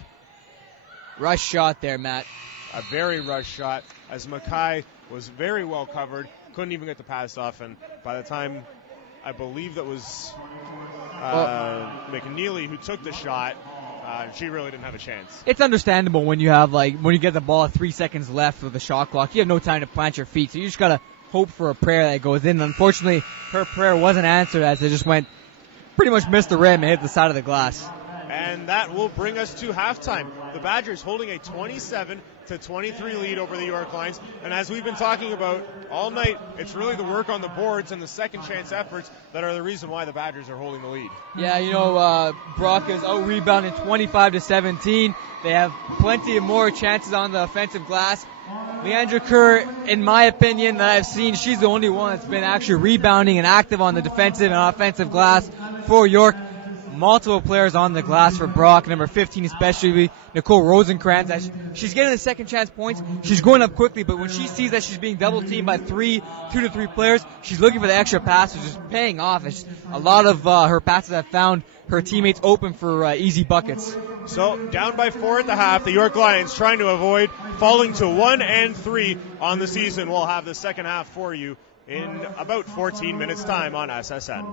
Rush shot there, Matt. A very rush shot as Mackay was very well covered, couldn't even get the pass off, and by the time I believe that was McNeely who took the shot, she really didn't have a chance. It's understandable when you have when you get the ball 3 seconds left with the shot clock. You have no time to plant your feet, so you just gotta hope for a prayer that goes in. Unfortunately, her prayer wasn't answered as it just went pretty much missed the rim and hit the side of the glass. And that will bring us to halftime. The Badgers holding a 27-23 lead over the York Lions. And as we've been talking about all night, it's really the work on the boards and the second chance efforts that are the reason why the Badgers are holding the lead. Yeah, Brock is out rebounding 25-17. They have plenty of more chances on the offensive glass. Leandra Kerr, in my opinion, that I've seen, she's the only one that's been actually rebounding and active on the defensive and offensive glass for York. Multiple players on the glass for Brock, number 15 especially, Nicole Rosenkrantz. She's getting the second chance points. She's going up quickly, but when she sees that she's being double teamed by 2 to 3 players, she's looking for the extra pass, which is paying off. A lot of her passes have found her teammates open for easy buckets. So down by 4 at the half, the York Lions trying to avoid falling to 1-3 on the season. We'll have the second half for you in about 14 minutes time on SSN.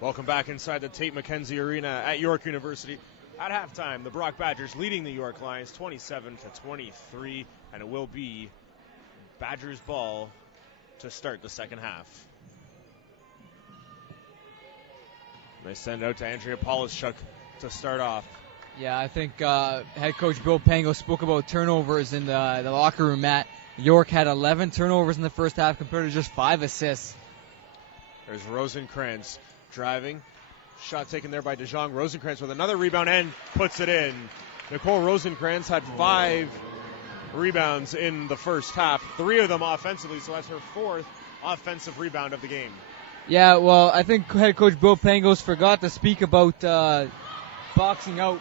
Welcome back inside the Tate McKenzie Arena at York University. At halftime, the Brock Badgers leading the York Lions 27-23, and it will be Badgers ball to start the second half. They send out to Andrea Polishchuk to start off. Yeah, I think head coach Bill Pango spoke about turnovers in the locker room, Matt. York had 11 turnovers in the first half compared to just 5 assists. There's Rosenkrantz driving. Shot taken there by DeJong. Rosenkrantz with another rebound and puts it in. Nicole Rosenkrantz had 5 rebounds in the first half, 3 of them offensively, so that's her 4th offensive rebound of the game. Yeah, well, I think head coach Bill Pangos forgot to speak about boxing out.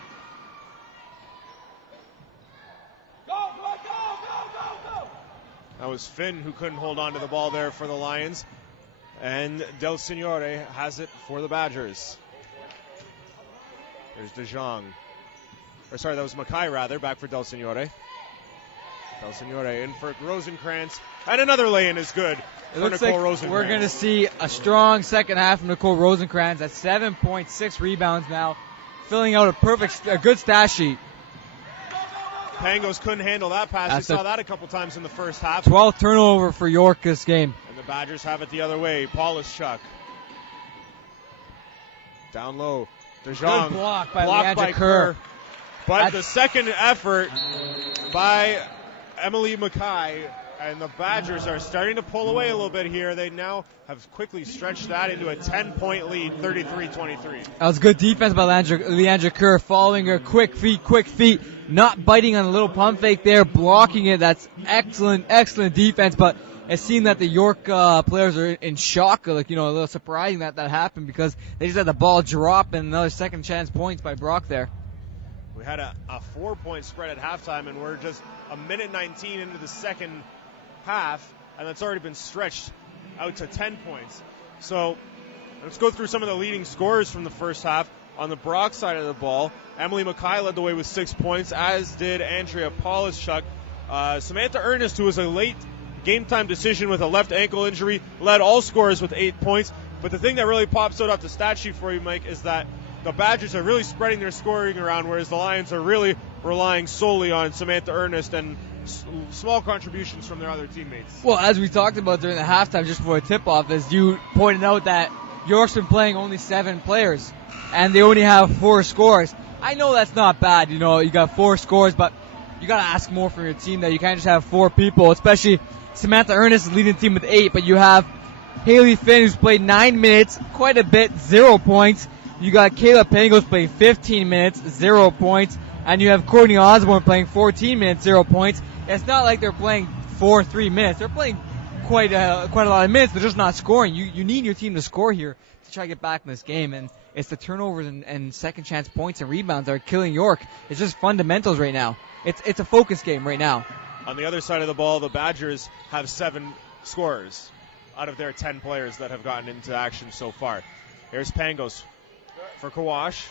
That was Finn who couldn't hold on to the ball there for the Lions. And Del Signore has it for the Badgers. There's DeJong. Or sorry, that was Mackay rather, back for Del Signore. Del Signore in for Rosenkrantz. And another lay-in is good It for looks Nicole like Rosenkrantz. we're going to see a strong second half from Nicole Rosenkrantz at 7.6 rebounds now, filling out a good stat sheet. Pangos couldn't handle that pass. That's We saw that a couple times in the first half. 12th turnover for York this game. And the Badgers have it the other way. Polishchuk. Down low. DeJong. Good block by Blocked Leandra by Kerr. But the second effort by Emily Mackay, and the Badgers are starting to pull away a little bit here. They now have quickly stretched that into a 10-point lead, 33-23. That was good defense by Leandra Kerr, following her quick feet, not biting on a little pump fake there, blocking it. That's excellent defense, but it seemed that the York players are in shock, a little surprising that happened because they just had the ball drop and another second chance points by Brock there. We had a 4-point spread at halftime, and we're just a minute 19 into the second half, and it's already been stretched out to 10 points. So let's go through some of the leading scorers from the first half. On the Brock side of the ball, Emily Mackay led the way with 6 points, as did Andrea Polishchuk. Samantha Ernest, who was a late game-time decision with a left ankle injury, led all scorers with 8 points. But the thing that really pops out off the stat sheet for you, Mike, is that the Badgers are really spreading their scoring around, whereas the Lions are really relying solely on Samantha Ernest and small contributions from their other teammates. Well, as we talked about during the halftime, just before the tip-off, as you pointed out that York's been playing only 7 players, and they only have 4 scores. I know that's not bad, you got 4 scores, but you got to ask more from your team that you can't just have 4 people, especially Samantha Ernest is leading the team with 8, but you have Haley Finn, who's played 9 minutes, quite a bit, 0 points. You got Kayla Pangos playing 15 minutes, 0 points. And you have Courtney Osborne playing 14 minutes, 0 points. It's not like they're playing 3 minutes. They're playing quite a lot of minutes. They're just not scoring. You need your team to score here to try to get back in this game. And it's the turnovers and second chance points and rebounds that are killing York. It's just fundamentals right now. It's a focus game right now. On the other side of the ball, the Badgers have 7 scorers out of their 10 players that have gotten into action so far. Here's Pangos for Kawash.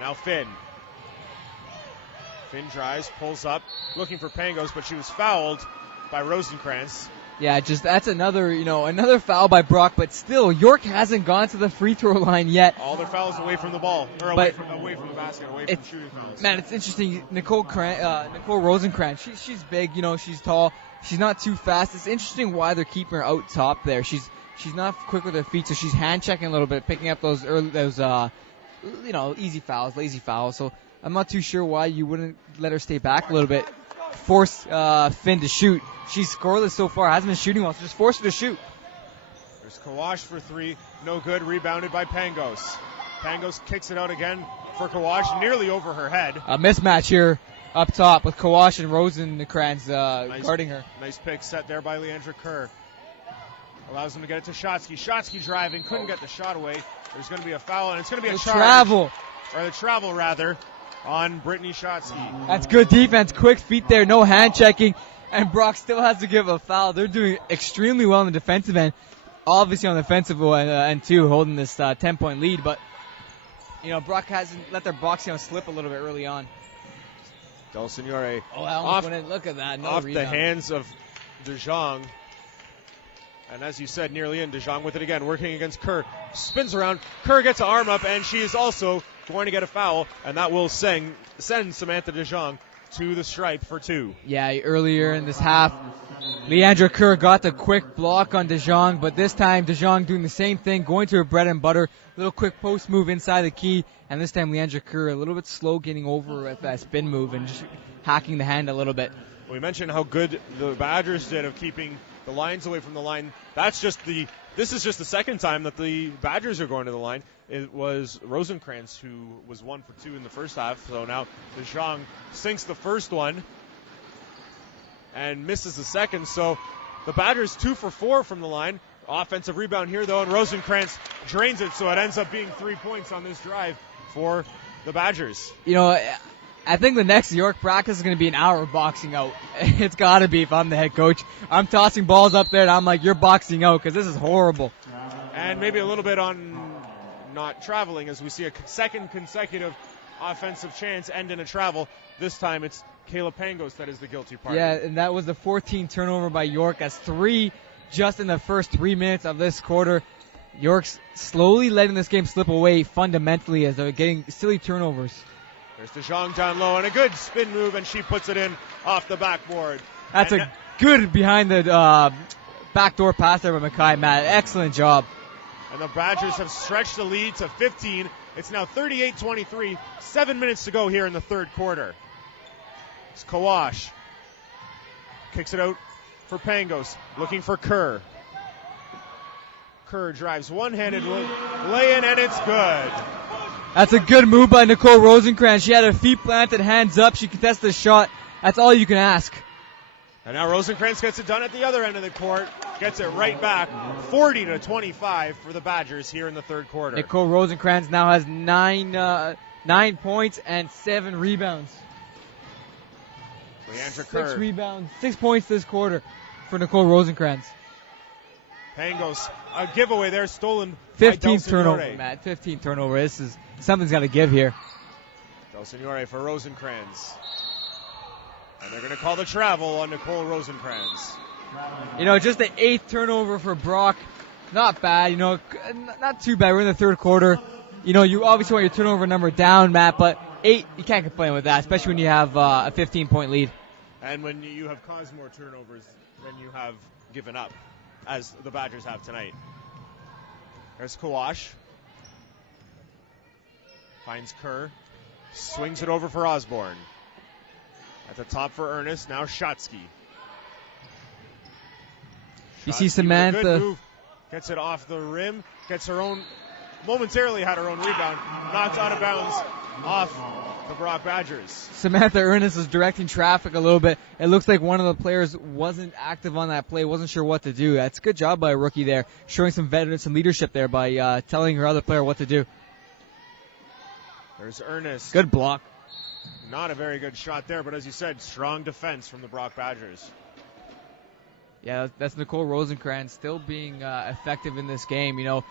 Now Finn. Finn drives, pulls up, looking for Pangos, but she was fouled by Rosenkrantz. Yeah, that's another foul by Brock, but still, York hasn't gone to the free throw line yet. All their fouls away from the ball, or away from the basket, away from shooting fouls. Man, it's interesting. Nicole Rosenkrantz, she's big, she's tall, she's not too fast. It's interesting why they're keeping her out top there. She's not quick with her feet, so she's hand checking a little bit, picking up those easy fouls, lazy fouls. So I'm not too sure why you wouldn't let her stay back a little bit. Force Finn to shoot. She's scoreless so far, hasn't been shooting well, so just force her to shoot. There's Kawash for 3, no good, rebounded by Pangos. Pangos kicks it out again for Kawash, nearly over her head. A mismatch here up top with Kawash and Rosenkrantz guarding her. Nice pick set there by Leandra Kerr. Allows him to get it to Shotsky. Shotsky driving, couldn't get the shot away. There's going to be a foul, and it's going to be a charge. The travel rather, on Brittany Shotsky. That's good defense, quick feet there, no hand checking, and Brock still has to give a foul. They're doing extremely well on the defensive end. Obviously on the offensive end too, holding this 10-point lead, but Brock hasn't let their boxing slip a little bit early on. Del Signore look at that. Off the hands of DeJong. And as you said, nearly in. DeJong with it again, working against Kerr. Spins around. Kerr gets an arm up, and she is also going to get a foul, and that will send Samantha DeJong to the stripe for 2. Yeah, earlier in this half, Leandra Kerr got the quick block on DeJong, but this time DeJong doing the same thing, going to her bread and butter, little quick post move inside the key, and this time Leandra Kerr a little bit slow getting over at that spin move and just hacking the hand a little bit. We mentioned how good the Badgers did of keeping the Lions away from the line. This is just the second time that the Badgers are going to the line. It was Rosenkrantz who was 1 for 2 in the first half. So now DeJong sinks the first one and misses the second. So the Badgers 2 for 4 from the line. Offensive rebound here though, and Rosenkrantz drains it, so it ends up being 3 points on this drive for the Badgers. You know, I think the next York practice is going to be an hour of boxing out. It's got to be if I'm the head coach. I'm tossing balls up there, and I'm like, you're boxing out because this is horrible. And maybe a little bit on not traveling as we see a second consecutive offensive chance end in a travel. This time it's Kayla Pangos that is the guilty party. Yeah, and that was the 14th turnover by York. That's 3 just in the first 3 minutes of this quarter. York's slowly letting this game slip away fundamentally as they're getting silly turnovers. There's DeJong down low and a good spin move, and she puts it in off the backboard. That's a good behind the backdoor pass there by Mackay, Matt. Excellent job. And the Badgers have stretched the lead to 15. It's now 38-23. 7 minutes to go here in the third quarter. It's Kawash. Kicks it out for Pangos. Looking for Kerr. Kerr drives one-handed lay-in, and it's good. That's a good move by Nicole Rosenkrantz. She had her feet planted, hands up. She contested the shot. That's all you can ask. And now Rosenkrantz gets it done at the other end of the court. Gets it right back. 40-25 for the Badgers here in the third quarter. Nicole Rosenkrantz now has 9 points and 7 rebounds. Leandra Kerr. 6 rebounds, 6 points this quarter for Nicole Rosenkrantz. Pangos, a giveaway there, stolen 15th by turnover, Matt. 15th turnover. This is something's got to give here. Del Signore for Rosenkrantz. And they're going to call the travel on Nicole Rosenkrantz. You know, just the 8th turnover for Brock. Not bad, you know, not too bad. We're in the third quarter. You know, you obviously want your turnover number down, Matt, but 8, you can't complain with that, especially when you have a 15-point lead. And when you have caused more turnovers than you have given up, as the Badgers have tonight. There's Kawash. Finds Kerr. Swings it over for Osborne. At the top for Ernest. Now Shotsky. You see Samantha. Gets it off the rim. Gets her own. Momentarily had her own rebound. Knocked out of bounds off the Brock Badgers. Samantha Ernest is directing traffic a little bit. It looks like one of the players wasn't active on that play, wasn't sure what to do. That's a good job by a rookie there, showing some veteran, some leadership there by telling her other player what to do. There's Ernest. Good block. Not a very good shot there, but as you said, strong defense from the Brock Badgers. Yeah, that's Nicole Rosenkrantz still being effective in this game. You know,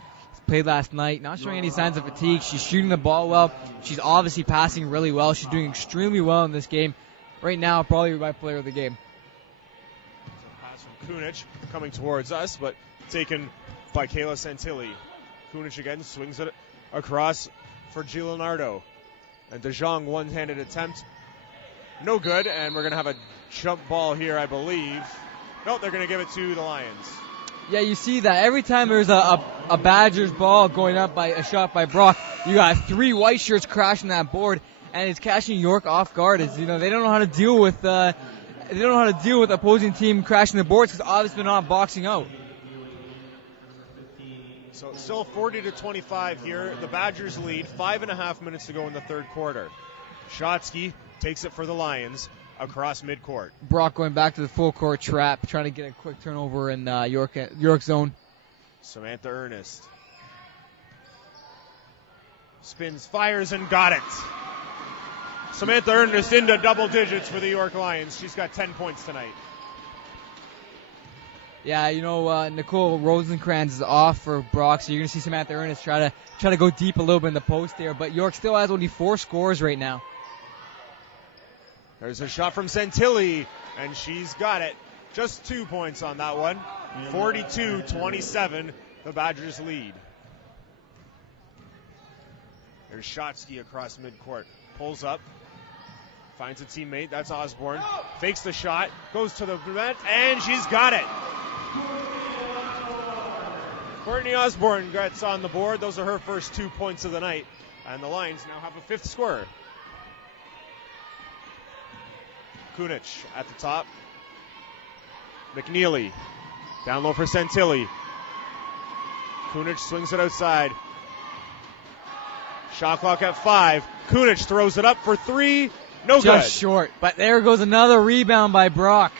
played last night, not showing any signs of fatigue. She's shooting the ball well. She's obviously passing really well. She's doing extremely well in this game. Right now, probably my player of the game. Pass from Kunich coming towards us, but taken by Kayla Santilli. Kunich again swings it across for Gilinardo. And DeJong one-handed attempt. No good, and we're going to have a jump ball here, I believe. Nope, they're going to give it to the Lions. Yeah, you see that every time there's a Badgers ball going up by a shot by Brock, you got 3 white shirts crashing that board, and it's catching York off guard. It's, you know, they don't know how to deal with opposing team crashing the boards because obviously they're not boxing out. So it's still 40-25 here. The Badgers lead. 5.5 minutes to go in the third quarter. Shotsky takes it for the Lions across midcourt. Brock going back to the full court trap, trying to get a quick turnover in York zone. Samantha Ernest spins, fires, and got it. Samantha Ernest into double digits for the York Lions. She's got 10 points tonight. Yeah, you know, Nicole Rosenkrantz is off for Brock, so you're going to see Samantha Ernest try to go deep a little bit in the post there, but York still has only 4 scores right now. There's a shot from Santilli, and she's got it. Just 2 points on that one. 42-27, the Badgers lead. There's Shotsky across midcourt. Pulls up. Finds a teammate. That's Osborne. Fakes the shot. Goes to the net. And she's got it. Courtney Osborne gets on the board. Those are her first 2 points of the night. And the Lions now have a fifth scorer. Kunich at the top. McNeely. Down low for Santilli. Kunich swings it outside. Shot clock at 5. Kunich throws it up for 3. No good. Just short. But there goes another rebound by Brock.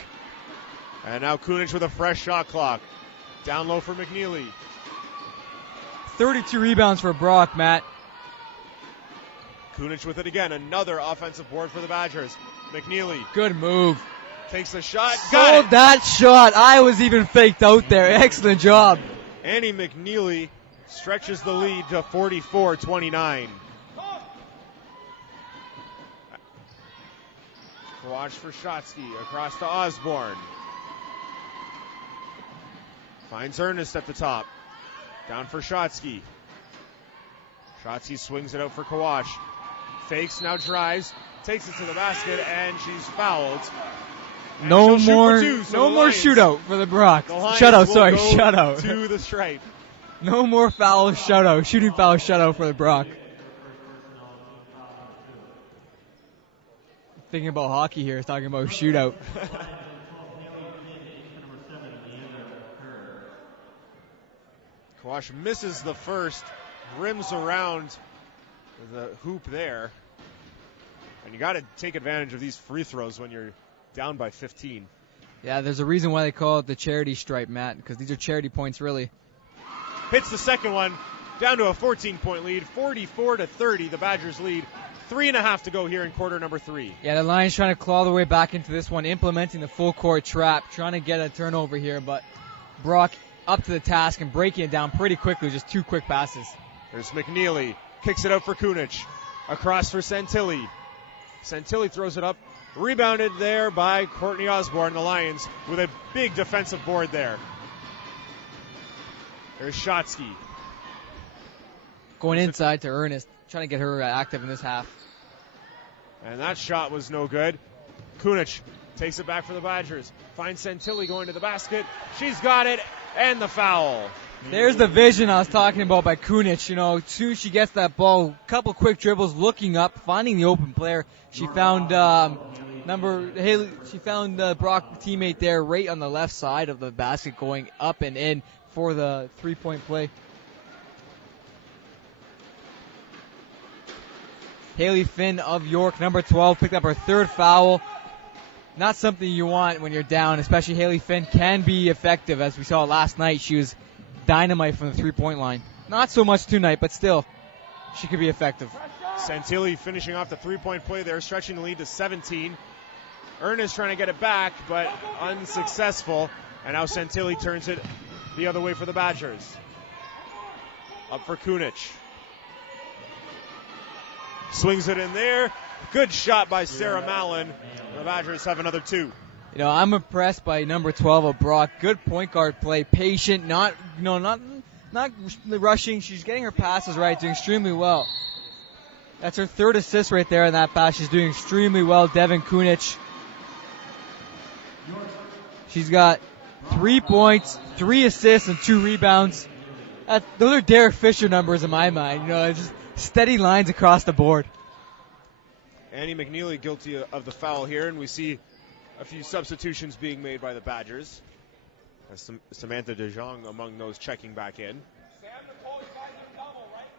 And now Kunich with a fresh shot clock. Down low for McNeely. 32 rebounds for Brock, Matt. Kunich with it again. Another offensive board for the Badgers. McNeely Good move. takes the shot. Got Sold it. that shot. I was even faked out there. Excellent job. Annie McNeely stretches the lead to 44-29. Watch for Shotsky across to Osborne. Finds Ernest at the top. Down for Shotsky. Shotsky swings it out for Kawash. Fakes, now drives, takes it to the basket, and she's fouled. And No she'll shoot for more, two, so no the more Lions- shootout for the Brock. the Lions Shutout, will sorry, go shutout. to the stripe. No more foul shutout. Shooting foul shutout for the Brock. Thinking about hockey here, talking about shootout. Kawash misses the first, rims around the hoop there. And you got to take advantage of these free throws when you're down by 15. Yeah, there's a reason why they call it the charity stripe, Matt, because these are charity points, really. Hits the second one, down to a 14-point lead, 44-30. The Badgers lead. 3.5 to go here in quarter number 3. Yeah, the Lions trying to claw their way back into this one, implementing the full court trap, trying to get a turnover here, but Brock up to the task and breaking it down pretty quickly, just 2 quick passes. There's McNeely, kicks it out for Kunich, across for Santilli. Santilli throws it up, rebounded there by Courtney Osborne, the Lions, with a big defensive board there. There's Shotsky. Going inside to Ernest, trying to get her active in this half. And that shot was no good. Kunich takes it back for the Badgers. Finds Santilli going to the basket. She's got it, and the foul. There's the vision I was talking about by Kunich. You know, as soon as she gets that ball, couple quick dribbles, looking up, finding the open player. She found She found the Brock teammate there, right on the left side of the basket, going up and in for the 3-point play. Haley Finn of York, number 12, picked up her 3rd foul. Not something you want when you're down, especially Haley Finn can be effective. As we saw last night, she was dynamite from the 3-point line. Not so much tonight, but still, she could be effective. Santilli finishing off the 3-point play there, stretching the lead to 17. Ernest trying to get it back, but unsuccessful. And now Santilli turns it the other way for the Badgers. Up for Kunich. Swings it in there. Good shot by Sarah Mallon. The Badgers have another 2. You know, I'm impressed by number 12 of Brock. Good point guard play, patient, not rushing. She's getting her passes right, doing extremely well. That's her 3rd assist right there in that pass. She's doing extremely well. Devin Kunich. She's got 3 points, 3 assists, and 2 rebounds. Those are Derek Fisher numbers in my mind. You know, just steady lines across the board. Annie McNeely guilty of the foul here, and we see a few substitutions being made by the Badgers. Samantha DeJong among those checking back in.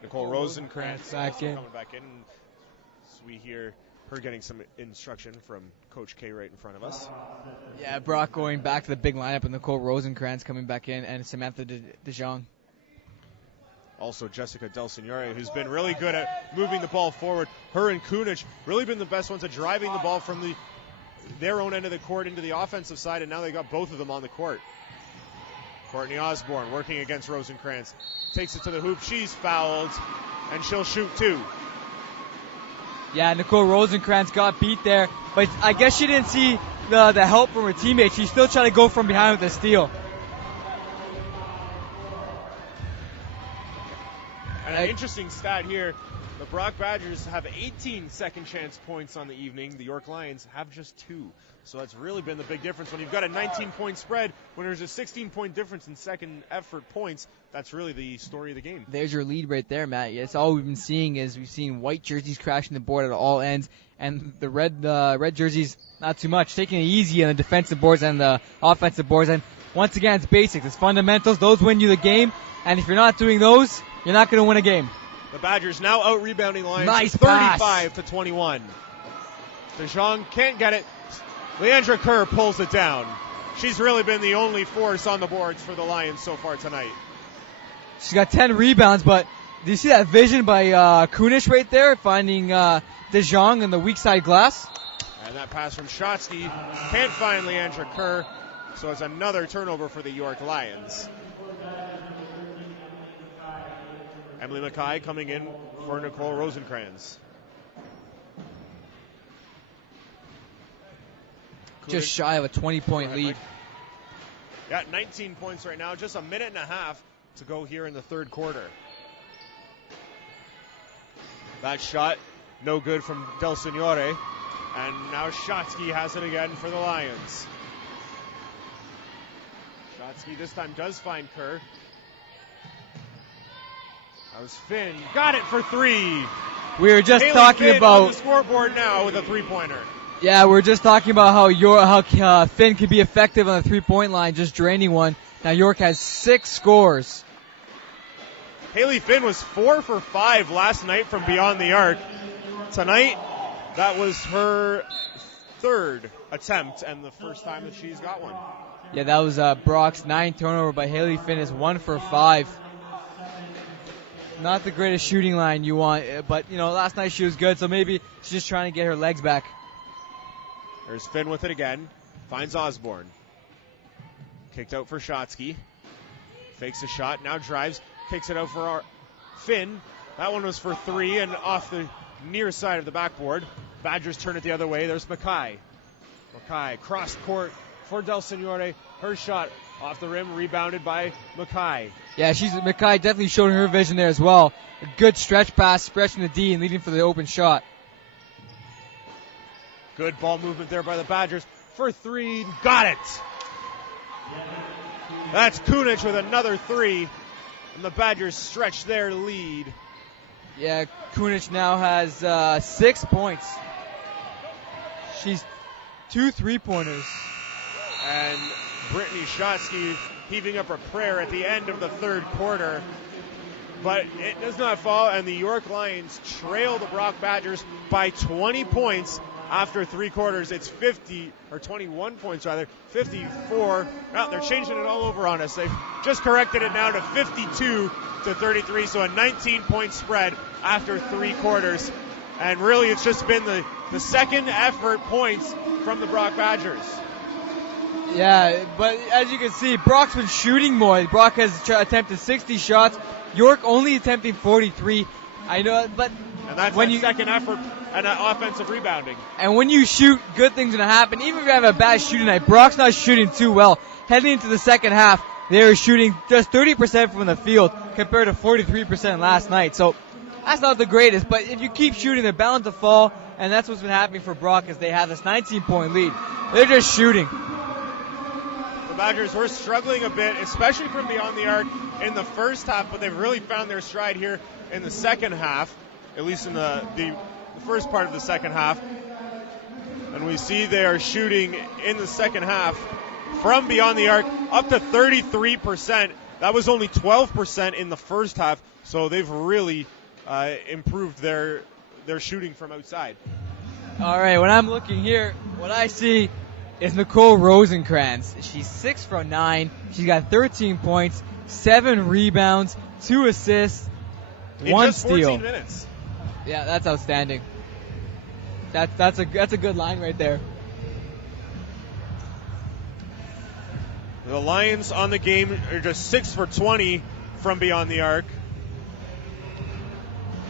Nicole Rosenkrantz back also in. coming back in. So we hear her getting some instruction from Coach K right in front of us. Yeah, Brock going back to the big lineup, and Nicole Rosenkrantz coming back in, and Samantha DeJong. Also Jessica Del Signore, who's been really good at moving the ball forward. Her and Kunich really been the best ones at driving the ball from their own end of the court into the offensive side, and now they got both of them on the court. Courtney Osborne working against Rosenkrantz. Takes it to the hoop. She's fouled, and she'll shoot 2. Yeah, Nicole Rosenkrantz got beat there, but I guess she didn't see the help from her teammate. She still tried to go from behind with a steal. And an interesting stat here, the Brock Badgers have 18 second chance points on the evening. The York Lions have just 2. So that's really been the big difference. When you've got a 19-point spread, when there's a 16-point difference in second effort points, that's really the story of the game. There's your lead right there, Matt. Yes, all we've been seeing is we've seen white jerseys crashing the board at all ends, and the red jerseys not too much, taking it easy on the defensive boards and the offensive boards. And once again, it's basics, it's fundamentals. Those win you the game, and if you're not doing those, you're not going to win a game. The Badgers now out-rebounding Lions Nice pass. 35-21. DeJong can't get it. Leandra Kerr pulls it down. She's really been the only force on the boards for the Lions so far tonight. She's got 10 rebounds, but do you see that vision by Kunish right there, finding DeJong in the weak side glass? And that pass from Shotsky can't find Leandra Kerr, so it's another turnover for the York Lions. Emily Mackay coming in for Nicole Rosenkrantz. Just shy of a 20-point lead. Got 19 points right now, just a minute and a half to go here in the third quarter. That shot, no good from Del Signore. And now Shotsky has it again for the Lions. Shotsky this time does find Kerr. That was Finn. Got it for 3. We were just Haley talking Finn about on the scoreboard now with a 3-pointer. Yeah, we're just talking about how Finn could be effective on the three-point line, just draining one. Now York has 6 scores. Haley Finn was 4 for 5 last night from beyond the arc. Tonight, that was her 3rd attempt and the first time that she's got one. Yeah, that was Brock's 9 turnover, but Haley Finn is 1 for 5. Not the greatest shooting line you want, but last night she was good, so maybe she's just trying to get her legs back. There's Finn with it again. Finds Osborne. Kicked out for Shotsky. Fakes a shot. Now drives. Kicks it out for Finn. That one was for 3 and off the near side of the backboard. Badgers turn it the other way. There's Mackay. Mackay cross court for Del Signore. Her shot off the rim. Rebounded by Mackay. Yeah, Mackay definitely showed her vision there as well. A good stretch pass, stretching the D and leading for the open shot. Good ball movement there by the Badgers for 3. Got it. That's Kunic with another 3. And the Badgers stretch their lead. Yeah, Kunic now has 6 points. She's 2 3-pointers. And Brittany Shotsky heaving up a prayer at the end of the third quarter. But it does not fall, and the York Lions trail the Brock Badgers by 20 points. After 3 quarters, it's 21 points rather, 54. Well, they're changing it all over on us. They've just corrected it now to 52-33, so a 19-point spread after 3 quarters. And really, it's just been the second effort points from the Brock Badgers. Yeah, but as you can see, Brock's been shooting more. Brock has attempted 60 shots. York only attempting 43. I know, but and that's when second effort and offensive rebounding. And when you shoot, good things gonna happen. Even if you have a bad shooting night, Brock's not shooting too well. Heading into the second half, they were shooting just 30% from the field compared to 43% last night. So that's not the greatest, but if you keep shooting, they're bound to fall, and that's what's been happening for Brock as they have this 19-point lead. They're just shooting. The Badgers were struggling a bit, especially from beyond the arc in the first half, but they've really found their stride here in the second half, at least in the first part of the second half. And we see they are shooting in the second half from beyond the arc up to 33%. That was only 12% in the first half, so they've really improved their shooting from outside. All right, when I'm looking here, what I see is Nicole Rosenkrantz. She's 6 for 9. She's got 13 points, 7 rebounds, 2 assists, in 1 just steal. 14 minutes. Yeah, that's outstanding. That's a good line right there. The Lions on the game are just 6 for 20 from beyond the arc.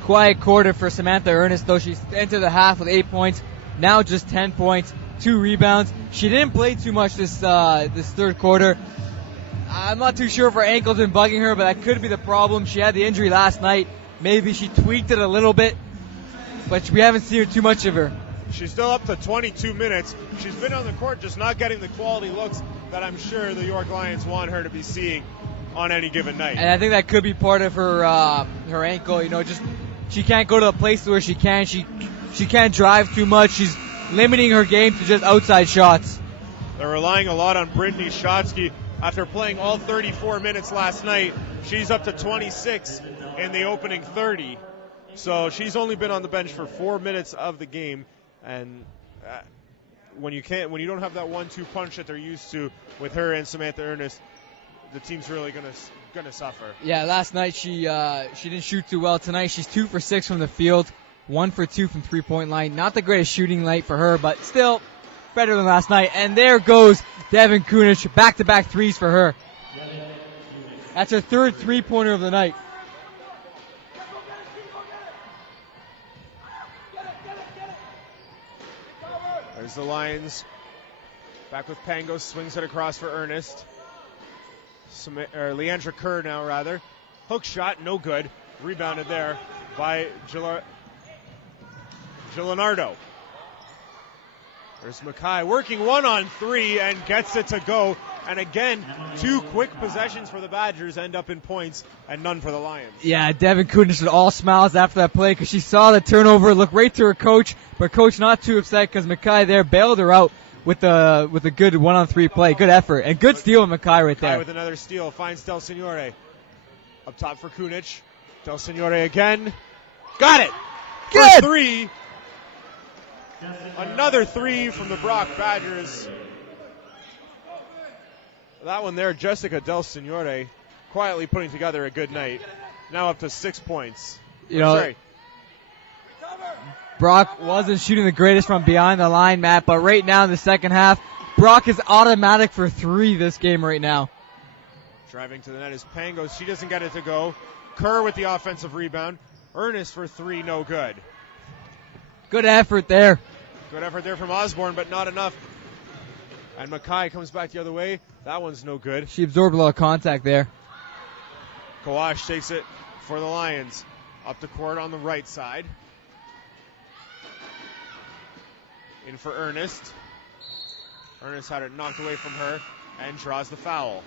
Quiet quarter for Samantha Ernest, though. She's entered the half with 8 points. Now just 10 points, 2 rebounds. She didn't play too much this third quarter. I'm not too sure if her ankle's been bugging her, but that could be the problem. She had the injury last night, Maybe she tweaked it a little bit, but we haven't seen too much of her. She's still up to 22 minutes. She's been on the court, just not getting the quality looks that I'm sure the York Lions want her to be seeing on any given night. And I think that could be part of her her ankle. Just she can't go to a place where she can. She can't drive too much. She's limiting her game to just outside shots. They're relying a lot on Brittany Shotsky. After playing all 34 minutes last night, she's up to 26 in the opening 30. So she's only been on the bench for 4 minutes of the game, and when you don't have that 1-2 punch that they're used to with her and Samantha Ernest, the team's really gonna suffer. Yeah, last night she didn't shoot too well. Tonight she's 2 for 6 from the field, 1 for 2 from 3-point line. Not the greatest shooting night for her, but still better than last night. And there goes Devin Kunich, back-to-back threes for her. That's her third three-pointer of the night. There's the Lions. Back with Pangos, swings it across for Ernest. Leandra Kerr now, rather. Hook shot, no good. Rebounded there by Gilinardo. There's Mackay working 1-on-3 and gets it to go. And again, 2 quick possessions for the Badgers end up in points and none for the Lions. Yeah, Devin Kunich was all smiles after that play because she saw the turnover, looked right to her coach, but coach not too upset because Mackay there bailed her out with a good 1-on-3 play. Good effort and good steal of Mackay right there. With another steal, finds Del Signore. Up top for Kunich. Del Signore again. Got it! Good! For 3. Another 3 from the Brock Badgers. That one there, Jessica Del Signore, quietly putting together a good night. Now up to 6 points. Brock wasn't shooting the greatest from behind the line, Matt, but right now in the second half, Brock is automatic for 3 this game right now. Driving to the net is Pangos. She doesn't get it to go. Kerr with the offensive rebound. Ernest for 3, no good. Good effort there. Good effort there from Osborne, but not enough. And Mackay comes back the other way. That one's no good. She absorbed a lot of contact there. Kawash takes it for the Lions. Up the court on the right side. In for Ernest. Ernest had it knocked away from her and draws the foul.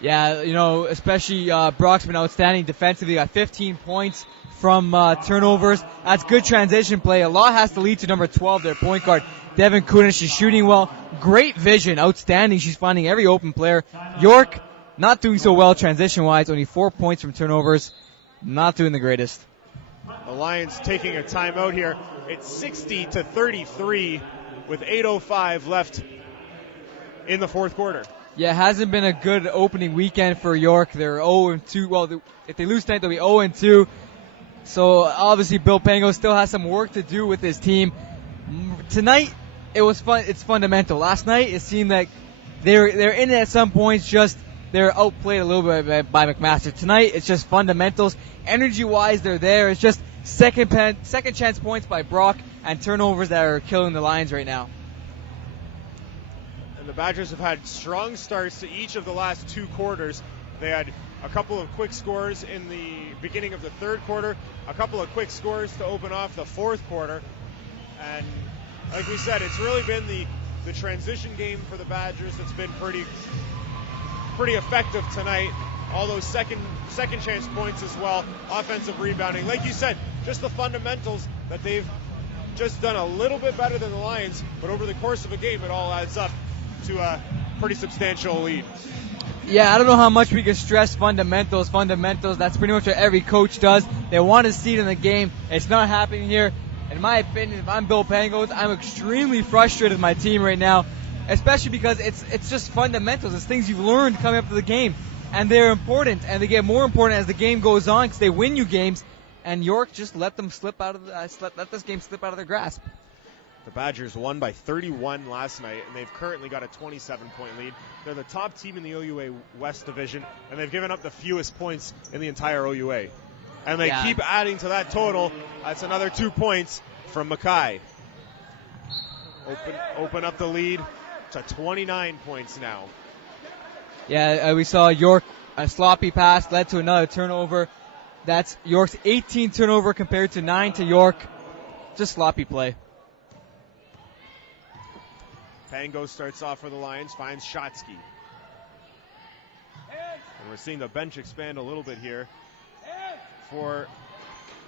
Yeah, especially Brock's been outstanding defensively. Got 15 points from turnovers. That's good transition play. A lot has to lead to number 12, their point guard, Devin Kunich. She's shooting well. Great vision. Outstanding. She's finding every open player. York, not doing so well transition-wise. Only 4 points from turnovers. Not doing the greatest. The Lions taking a timeout here. It's 60-33 with 8:05 left in the fourth quarter. Yeah, it hasn't been a good opening weekend for York. They're 0-2. Well, if they lose tonight, they'll be 0-2. So obviously Bill Pango still has some work to do with his team. Tonight, it was fun. It's fundamental. Last night, it seemed like they're in it at some points. Just they're outplayed a little bit by McMaster. Tonight, it's just fundamentals. Energy-wise, they're there. It's just second chance points by Brock and turnovers that are killing the Lions right now. And the Badgers have had strong starts to each of the last 2 quarters. They had a couple of quick scores in the beginning of the third quarter, a couple of quick scores to open off the fourth quarter. And like we said, it's really been the transition game for the Badgers that's been pretty effective tonight. All those second chance points as well, offensive rebounding. Like you said, just the fundamentals that they've just done a little bit better than the Lions, but over the course of a game, it all adds up to a pretty substantial lead. Yeah, I don't know how much we can stress fundamentals. That's pretty much what every coach does. They want to see it in the game. It's not happening here. In my opinion, if I'm Bill Pangos, I'm extremely frustrated with my team right now, especially because it's just fundamentals. It's things you've learned coming up to the game, and they're important, and they get more important as the game goes on because they win you games. And York just let them let this game slip out of their grasp. The Badgers won by 31 last night, and they've currently got a 27-point lead. They're the top team in the OUA West Division, and they've given up the fewest points in the entire OUA. And they keep adding to that total. That's another 2 points from Mackay. Open up the lead to 29 points now. Yeah, we saw York A sloppy pass led to another turnover. That's York's 18th turnover compared to 9 to York. Just sloppy play. Pango starts off for the Lions, finds Shotsky. And we're seeing the bench expand a little bit here for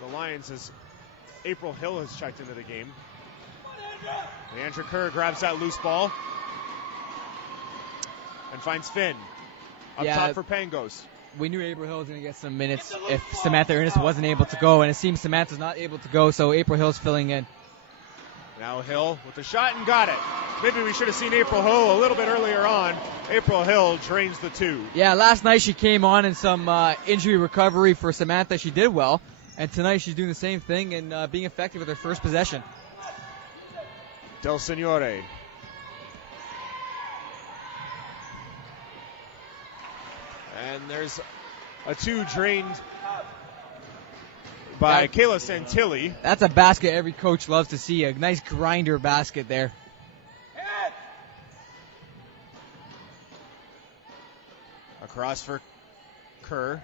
the Lions as April Hill has checked into the game. Leandra Kerr grabs that loose ball and finds Finn up top for Pangos. We knew April Hill was going to get some minutes if Samantha Ernest wasn't able to go, and it seems Samantha's not able to go, so April Hill's filling in. Now Hill with the shot and got it. Maybe we should have seen April Hill a little bit earlier on. April Hill drains the 2. Yeah, last night she came on in some injury recovery for Samantha. She did well, and tonight she's doing the same thing and being effective with her first possession. Del Signore. And there's a 2 drained by Kayla Santilli. That's a basket every coach loves to see. A nice grinder basket there. Across for Kerr.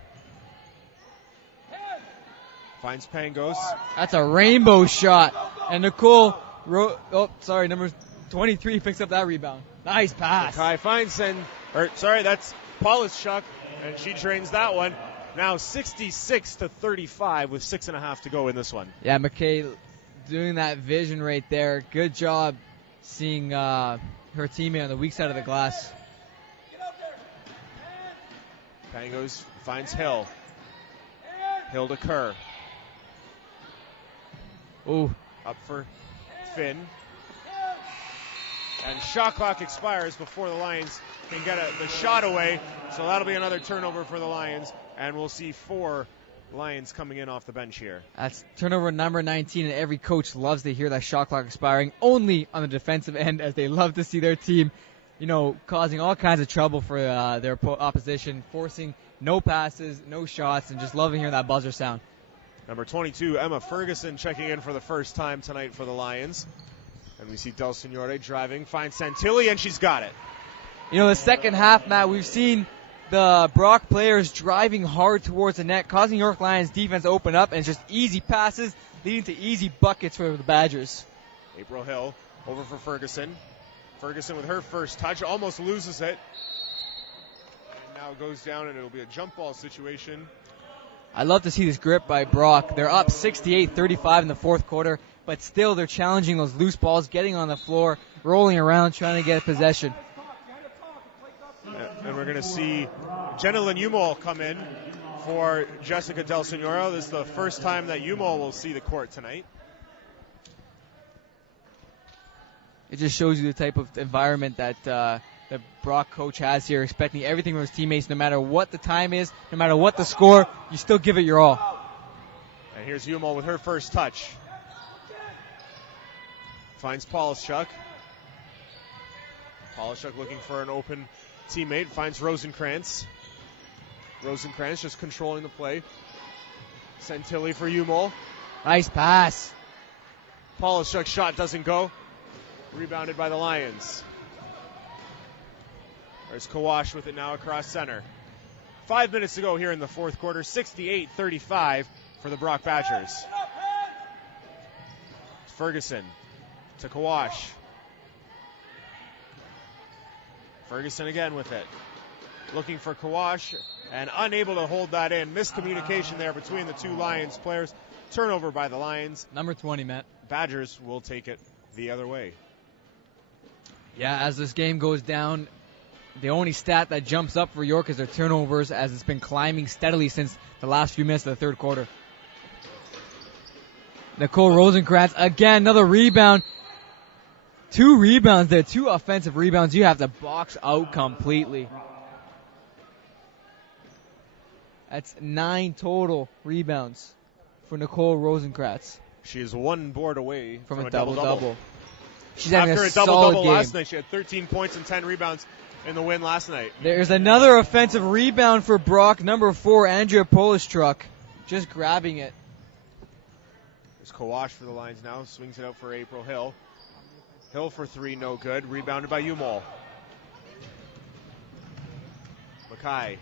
Finds Pangos. That's a rainbow shot. And Nicole, number 23 picks up that rebound. Nice pass. Mackay finds that's Polishchuk, and she drains that one. Now 66-35 with 6.5 to go in this one. Yeah, McKay doing that vision right there. Good job seeing her teammate on the weak side of the glass. Pangos finds Hill. Hill to Kerr. Ooh. Up for Finn. And shot clock expires before the Lions can get the shot away. So that'll be another turnover for the Lions. And we'll see 4 Lions coming in off the bench here. That's turnover number 19, and every coach loves to hear that shot clock expiring, only on the defensive end, as they love to see their team, causing all kinds of trouble for their opposition, forcing no passes, no shots, and just loving hearing that buzzer sound. Number 22, Emma Ferguson, checking in for the first time tonight for the Lions. And we see Del Signore driving, finds Santilli, and she's got it. The second half, Matt, we've seen the Brock players driving hard towards the net, causing York Lions defense to open up, and just easy passes leading to easy buckets for the Badgers. April Hill over for Ferguson. Ferguson with her first touch, almost loses it. And now goes down, and it'll be a jump ball situation. I love to see this grip by Brock. They're up 68-35 in the fourth quarter, but still they're challenging those loose balls, getting on the floor, rolling around, trying to get possession. And we're going to see Jenna Umol come in for Jessica Del Signore. This is the first time that Umol will see the court tonight. It just shows you the type of environment that the Brock coach has here, expecting everything from his teammates, no matter what the time is, no matter what the score, you still give it your all. And here's Umol with her first touch. Finds Polishchuk. Polishchuk looking for an open teammate, finds Rosenkrantz. Rosenkrantz just controlling the play. Santilli for Umol. Nice pass. Polishchuk's shot doesn't go. Rebounded by the Lions. There's Kawash with it now across center. 5 minutes to go here in the fourth quarter. 68-35 for the Brock Badgers. Ferguson to Kawash. Ferguson again with it. Looking for Kawash and unable to hold that in. Miscommunication there between the 2 Lions players. Turnover by the Lions. Number 20, Matt. Badgers will take it the other way. Yeah, as this game goes down, the only stat that jumps up for York is their turnovers, as it's been climbing steadily since the last few minutes of the third quarter. Nicole Rosenkrantz, again, another rebound. 2 rebounds there, 2 offensive rebounds. You have to box out completely. That's 9 total rebounds for Nicole Rosenkrantz. She is 1 board away from a double-double. She's having After a a double-double game. last night, she had 13 points and 10 rebounds in the win last night. There's another offensive rebound for Brock. Number 4, Andrea Polishchuk, just grabbing it. There's Kawash for the Lions now. Swings it out for April Hill. Hill for 3, no good. Rebounded by Umol. Mackay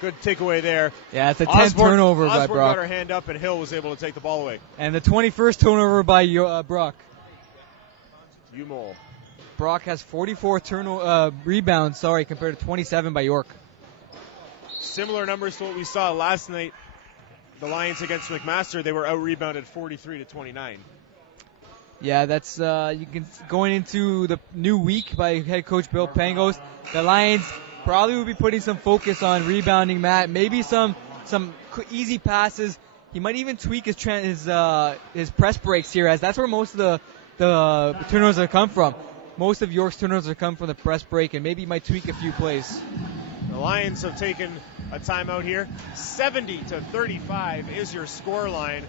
Good takeaway there. Yeah, it's a 10th turnover by Osborne Brock. got her hand up, and Hill was able to take the ball away. And the 21st turnover by Brock. Umol. Brock has 44 rebounds, compared to 27 by York. Similar numbers to what we saw last night. The Lions against McMaster, they were out-rebounded 43-29. Yeah, that's going into the new week by head coach Bill Pangos. The Lions probably will be putting some focus on rebounding, Matt. Maybe some easy passes. He might even tweak his press breaks here, as that's where most of the turnovers have come from. Most of York's turnovers have come from the press break, and maybe he might tweak a few plays. The Lions have taken a timeout here. 70-35 is your score line.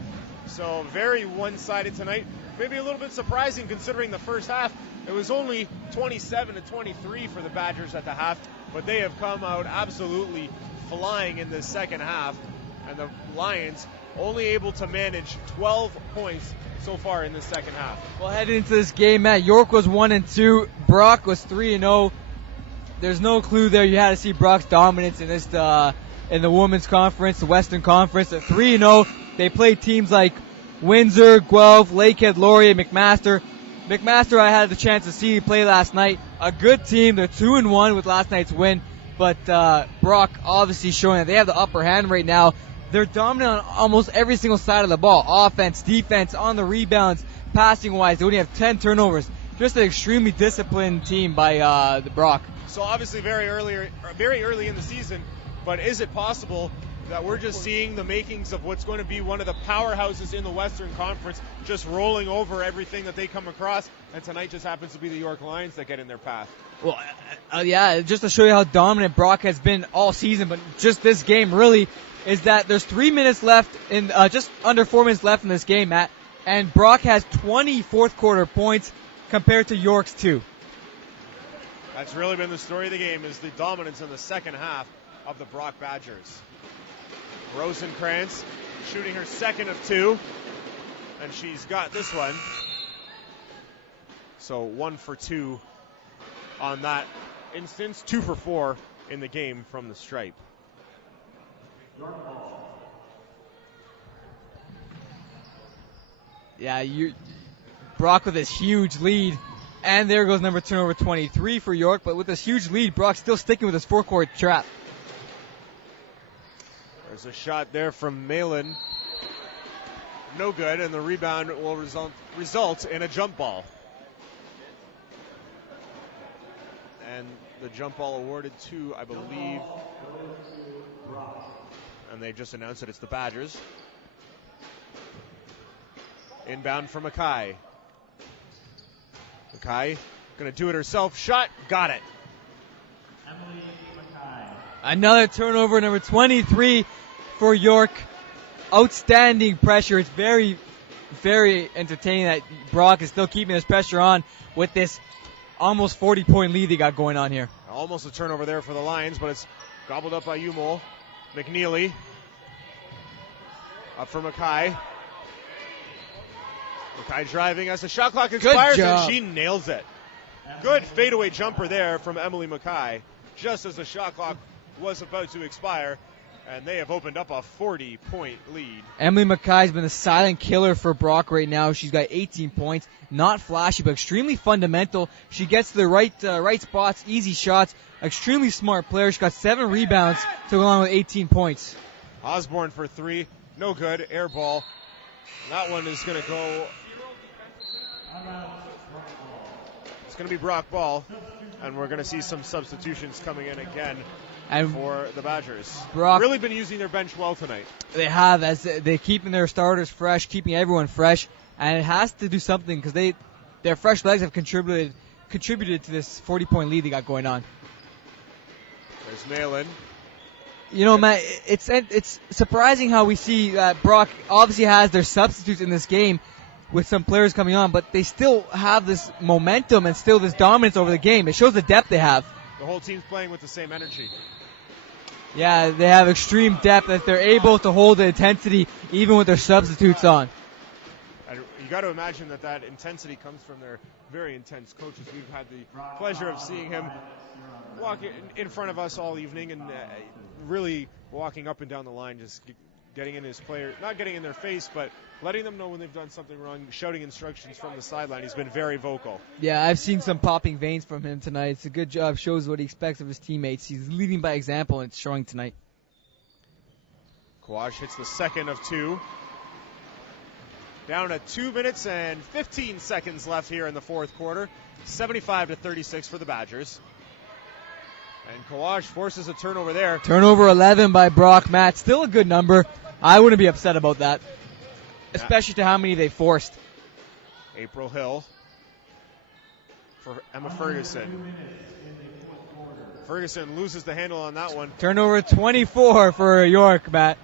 So very one-sided tonight. Maybe a little bit surprising considering the first half. It was only 27-23 for the Badgers at the half, but they have come out absolutely flying in the second half. And the Lions only able to manage 12 points so far in the second half. Well, heading into this game, Matt, York was 1-2. Brock was 3-0. There's no clue there. You had to see Brock's dominance in this in the women's conference, the Western Conference. At 3-0, they played teams like Windsor, Guelph, Lakehead, Laurier, McMaster. McMaster, I had the chance to see play last night. A good team. They're 2-1 with last night's win. But Brock obviously showing that they have the upper hand right now. They're dominant on almost every single side of the ball. Offense, defense, on the rebounds, passing-wise. They only have 10 turnovers. Just an extremely disciplined team by the Brock. So obviously very early in the season, but is it possible that we're just seeing the makings of what's going to be one of the powerhouses in the Western Conference, just rolling over everything that they come across, and tonight just happens to be the York Lions that get in their path? Well, yeah, just to show you how dominant Brock has been all season, but just this game really is that there's 3 minutes left, just under 4 minutes left in this game, Matt, and Brock has 20 fourth quarter points compared to York's 2. That's really been the story of the game, is the dominance in the second half of the Brock Badgers. Rosenkrantz shooting her second of 2, and she's got this one. So 1 for 2 on that instance, 2 for 4 in the game from the stripe. Yeah, Brock with this huge lead. And there goes turnover 23 for York. But with this huge lead, Brock's still sticking with his forecourt trap. There's a shot there from Malin. No good, and the rebound will result in a jump ball. And the jump ball awarded to, I believe, and they just announced that it's the Badgers. Inbound for Mackay. Mackay going to do it herself. Shot, got it. Emily Mackay. Another turnover, number 23 for York. Outstanding pressure. It's very, very entertaining that Brock is still keeping his pressure on with this almost 40-point lead they got going on here. Almost a turnover there for the Lions, but it's gobbled up by Umol. McNeely. Up for Mackay. Mackay driving as the shot clock expires, and she nails it. Good fadeaway jumper there from Emily Mackay, just as the shot clock was about to expire, and they have opened up a 40-point lead. Emily Mackay's been the silent killer for Brock right now. She's got 18 points. Not flashy, but extremely fundamental. She gets to the right spots, easy shots. Extremely smart player. She's got 7 rebounds to go along with 18 points. Osborne for 3. No good. Air ball. That one is going to go. It's going to be Brock ball, and we're going to see some substitutions coming in again for the Badgers. Brock really been using their bench well tonight. They have, as they're keeping their starters fresh, keeping everyone fresh, and it has to do something because their fresh legs have contributed to this 40-point lead they got going on. There's Malin. You know, Matt, it's surprising how we see that Brock obviously has their substitutes in this game with some players coming on, but they still have this momentum and still this dominance over the game. It shows the depth they have. The whole team's playing with the same energy. Yeah, they have extreme depth that they're able to hold the intensity even with their substitutes on. And you got to imagine that intensity comes from their very intense coaches. We've had the pleasure of seeing him walk in front of us all evening and really walking up and down the line, just getting in his player, not getting in their face, but letting them know when they've done something wrong, shouting instructions from the sideline. He's been very vocal. Yeah, I've seen some popping veins from him tonight. It's a good job, shows what he expects of his teammates. He's leading by example, and it's showing tonight. Kawash hits the second of two. Down to 2 minutes and 15 seconds left here in the fourth quarter. 75-36 for the Badgers. And Kawash forces a turnover there. Turnover 11 by Brock Matt. Still a good number. I wouldn't be upset about that, especially to how many they forced. April Hill for Emma Ferguson. Ferguson loses the handle on that one. Turnover 24 for York, Matt.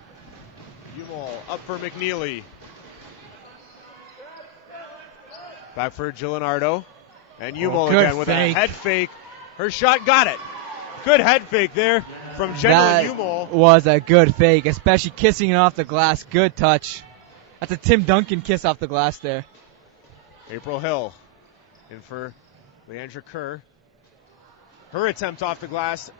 Umol up for McNeely. Back for Gillenardo. And Umol again with a head fake. Her shot got it. Good head fake there from Jenna Umol. Was a good fake, especially kissing it off the glass. Good touch. That's a Tim Duncan kiss off the glass there. April Hill in for Leandra Kerr. Her attempt off the glass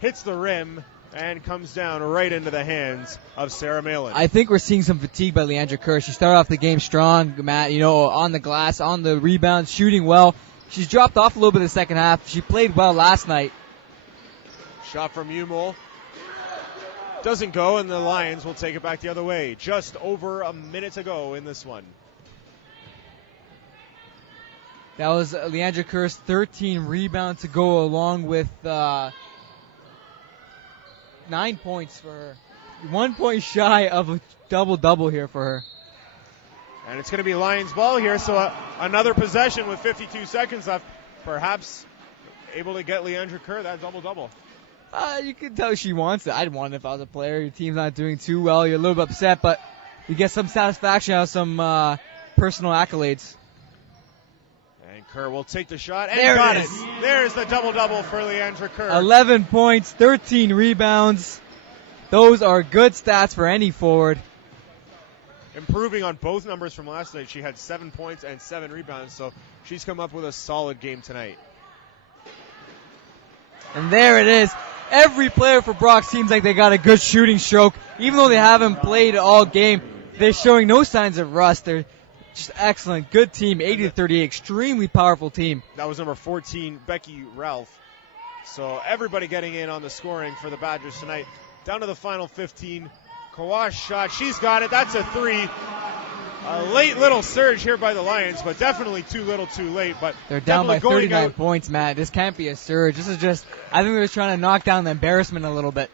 hits the rim and comes down right into the hands of Sarah Malin. I think we're seeing some fatigue by Leandra Kerr. She started off the game strong, Matt, on the glass, on the rebound, shooting well. She's dropped off a little bit in the second half. She played well last night. Shot from Umol. Doesn't go, and the Lions will take it back the other way. Just over a minute to go in this one. That was Leandra Kerr's 13 rebounds to go along with 9 points for her. 1 point shy of a double-double here for her. And it's going to be Lions ball here, so another possession with 52 seconds left. Perhaps able to get Leandra Kerr that double-double. You can tell she wants it. I'd want it if I was a player. Your team's not doing too well. You're a little bit upset, but you get some satisfaction out of some personal accolades. And Kerr will take the shot and There got it it. is. There's the double-double for Leandra Kerr. 11 points, 13 rebounds. Those are good stats for any forward. Improving on both numbers from last night. She had 7 points and 7 rebounds, so she's come up with a solid game tonight. And there it is. Every player for Brock seems like they got a good shooting stroke. Even though they haven't played all game, they're showing no signs of rust. They're just excellent. Good team, 80-38. Extremely powerful team. That was number 14, Becky Ralph. So everybody getting in on the scoring for the Badgers tonight. Down to the final 15. Kawash shot. She's got it. That's a 3. A late little surge here by the Lions, but definitely too little too late. But they're down by going 39 out. points, Matt. This can't be a surge. This is just, I think they're just trying to knock down the embarrassment a little bit.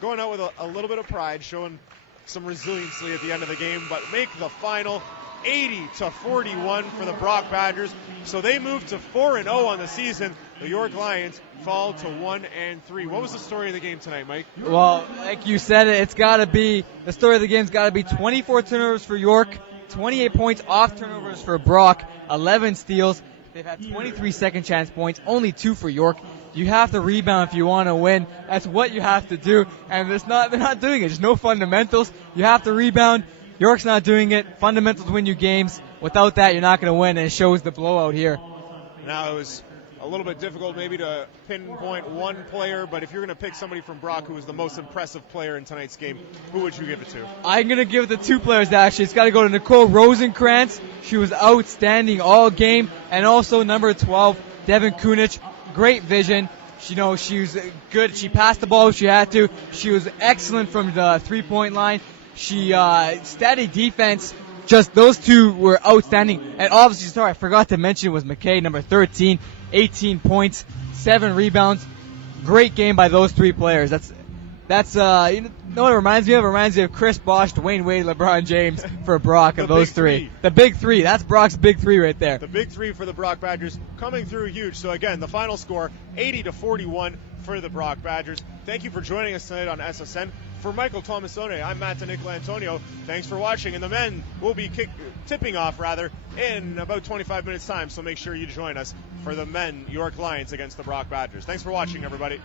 Going out with a little bit of pride, showing some resiliency at the end of the game, but make the final 80-41 for the Brock Badgers. So they move to 4-0 on the season. The York Lions fall to 1-3. What was the story of the game tonight, Mike? Well, like you said, it's got to be, the story of the game's got to be 24 turnovers for York, 28 points off turnovers for Brock, 11 steals. They've had 23 second chance points, only 2 for York. You have to rebound if you want to win. That's what you have to do. And they're not doing it. There's no fundamentals. You have to rebound. York's not doing it. Fundamentals win you games. Without that, you're not going to win, and it shows the blowout here. Now, it was a little bit difficult maybe to pinpoint one player, but if you're going to pick somebody from Brock who was the most impressive player in tonight's game, who would you give it to? I'm going to give it to 2 players, actually. It's got to go to Nicole Rosenkrantz. She was outstanding all game. And also number 12, Devin Kunich. Great vision. She was good. She passed the ball if she had to. She was excellent from the three-point line. She steady defense. Just those 2 were outstanding. And obviously, I forgot to mention was McKay, number 13, 18 points, 7 rebounds. Great game by those 3 players. That's what it reminds me of? It reminds me of Chris Bosh, Dwayne Wade, LeBron James for Brock of those 3. The big 3. That's Brock's big 3 right there. The big 3 for the Brock Badgers coming through huge. So again, the final score 80-41 for the Brock Badgers. Thank you for joining us tonight on SSN. For Michael Tomasone, I'm Matt Nicolantonio. Thanks for watching, and the men will be tipping off in about 25 minutes time, so make sure you join us for the men York Lions against the Brock Badgers. Thanks for watching, everybody.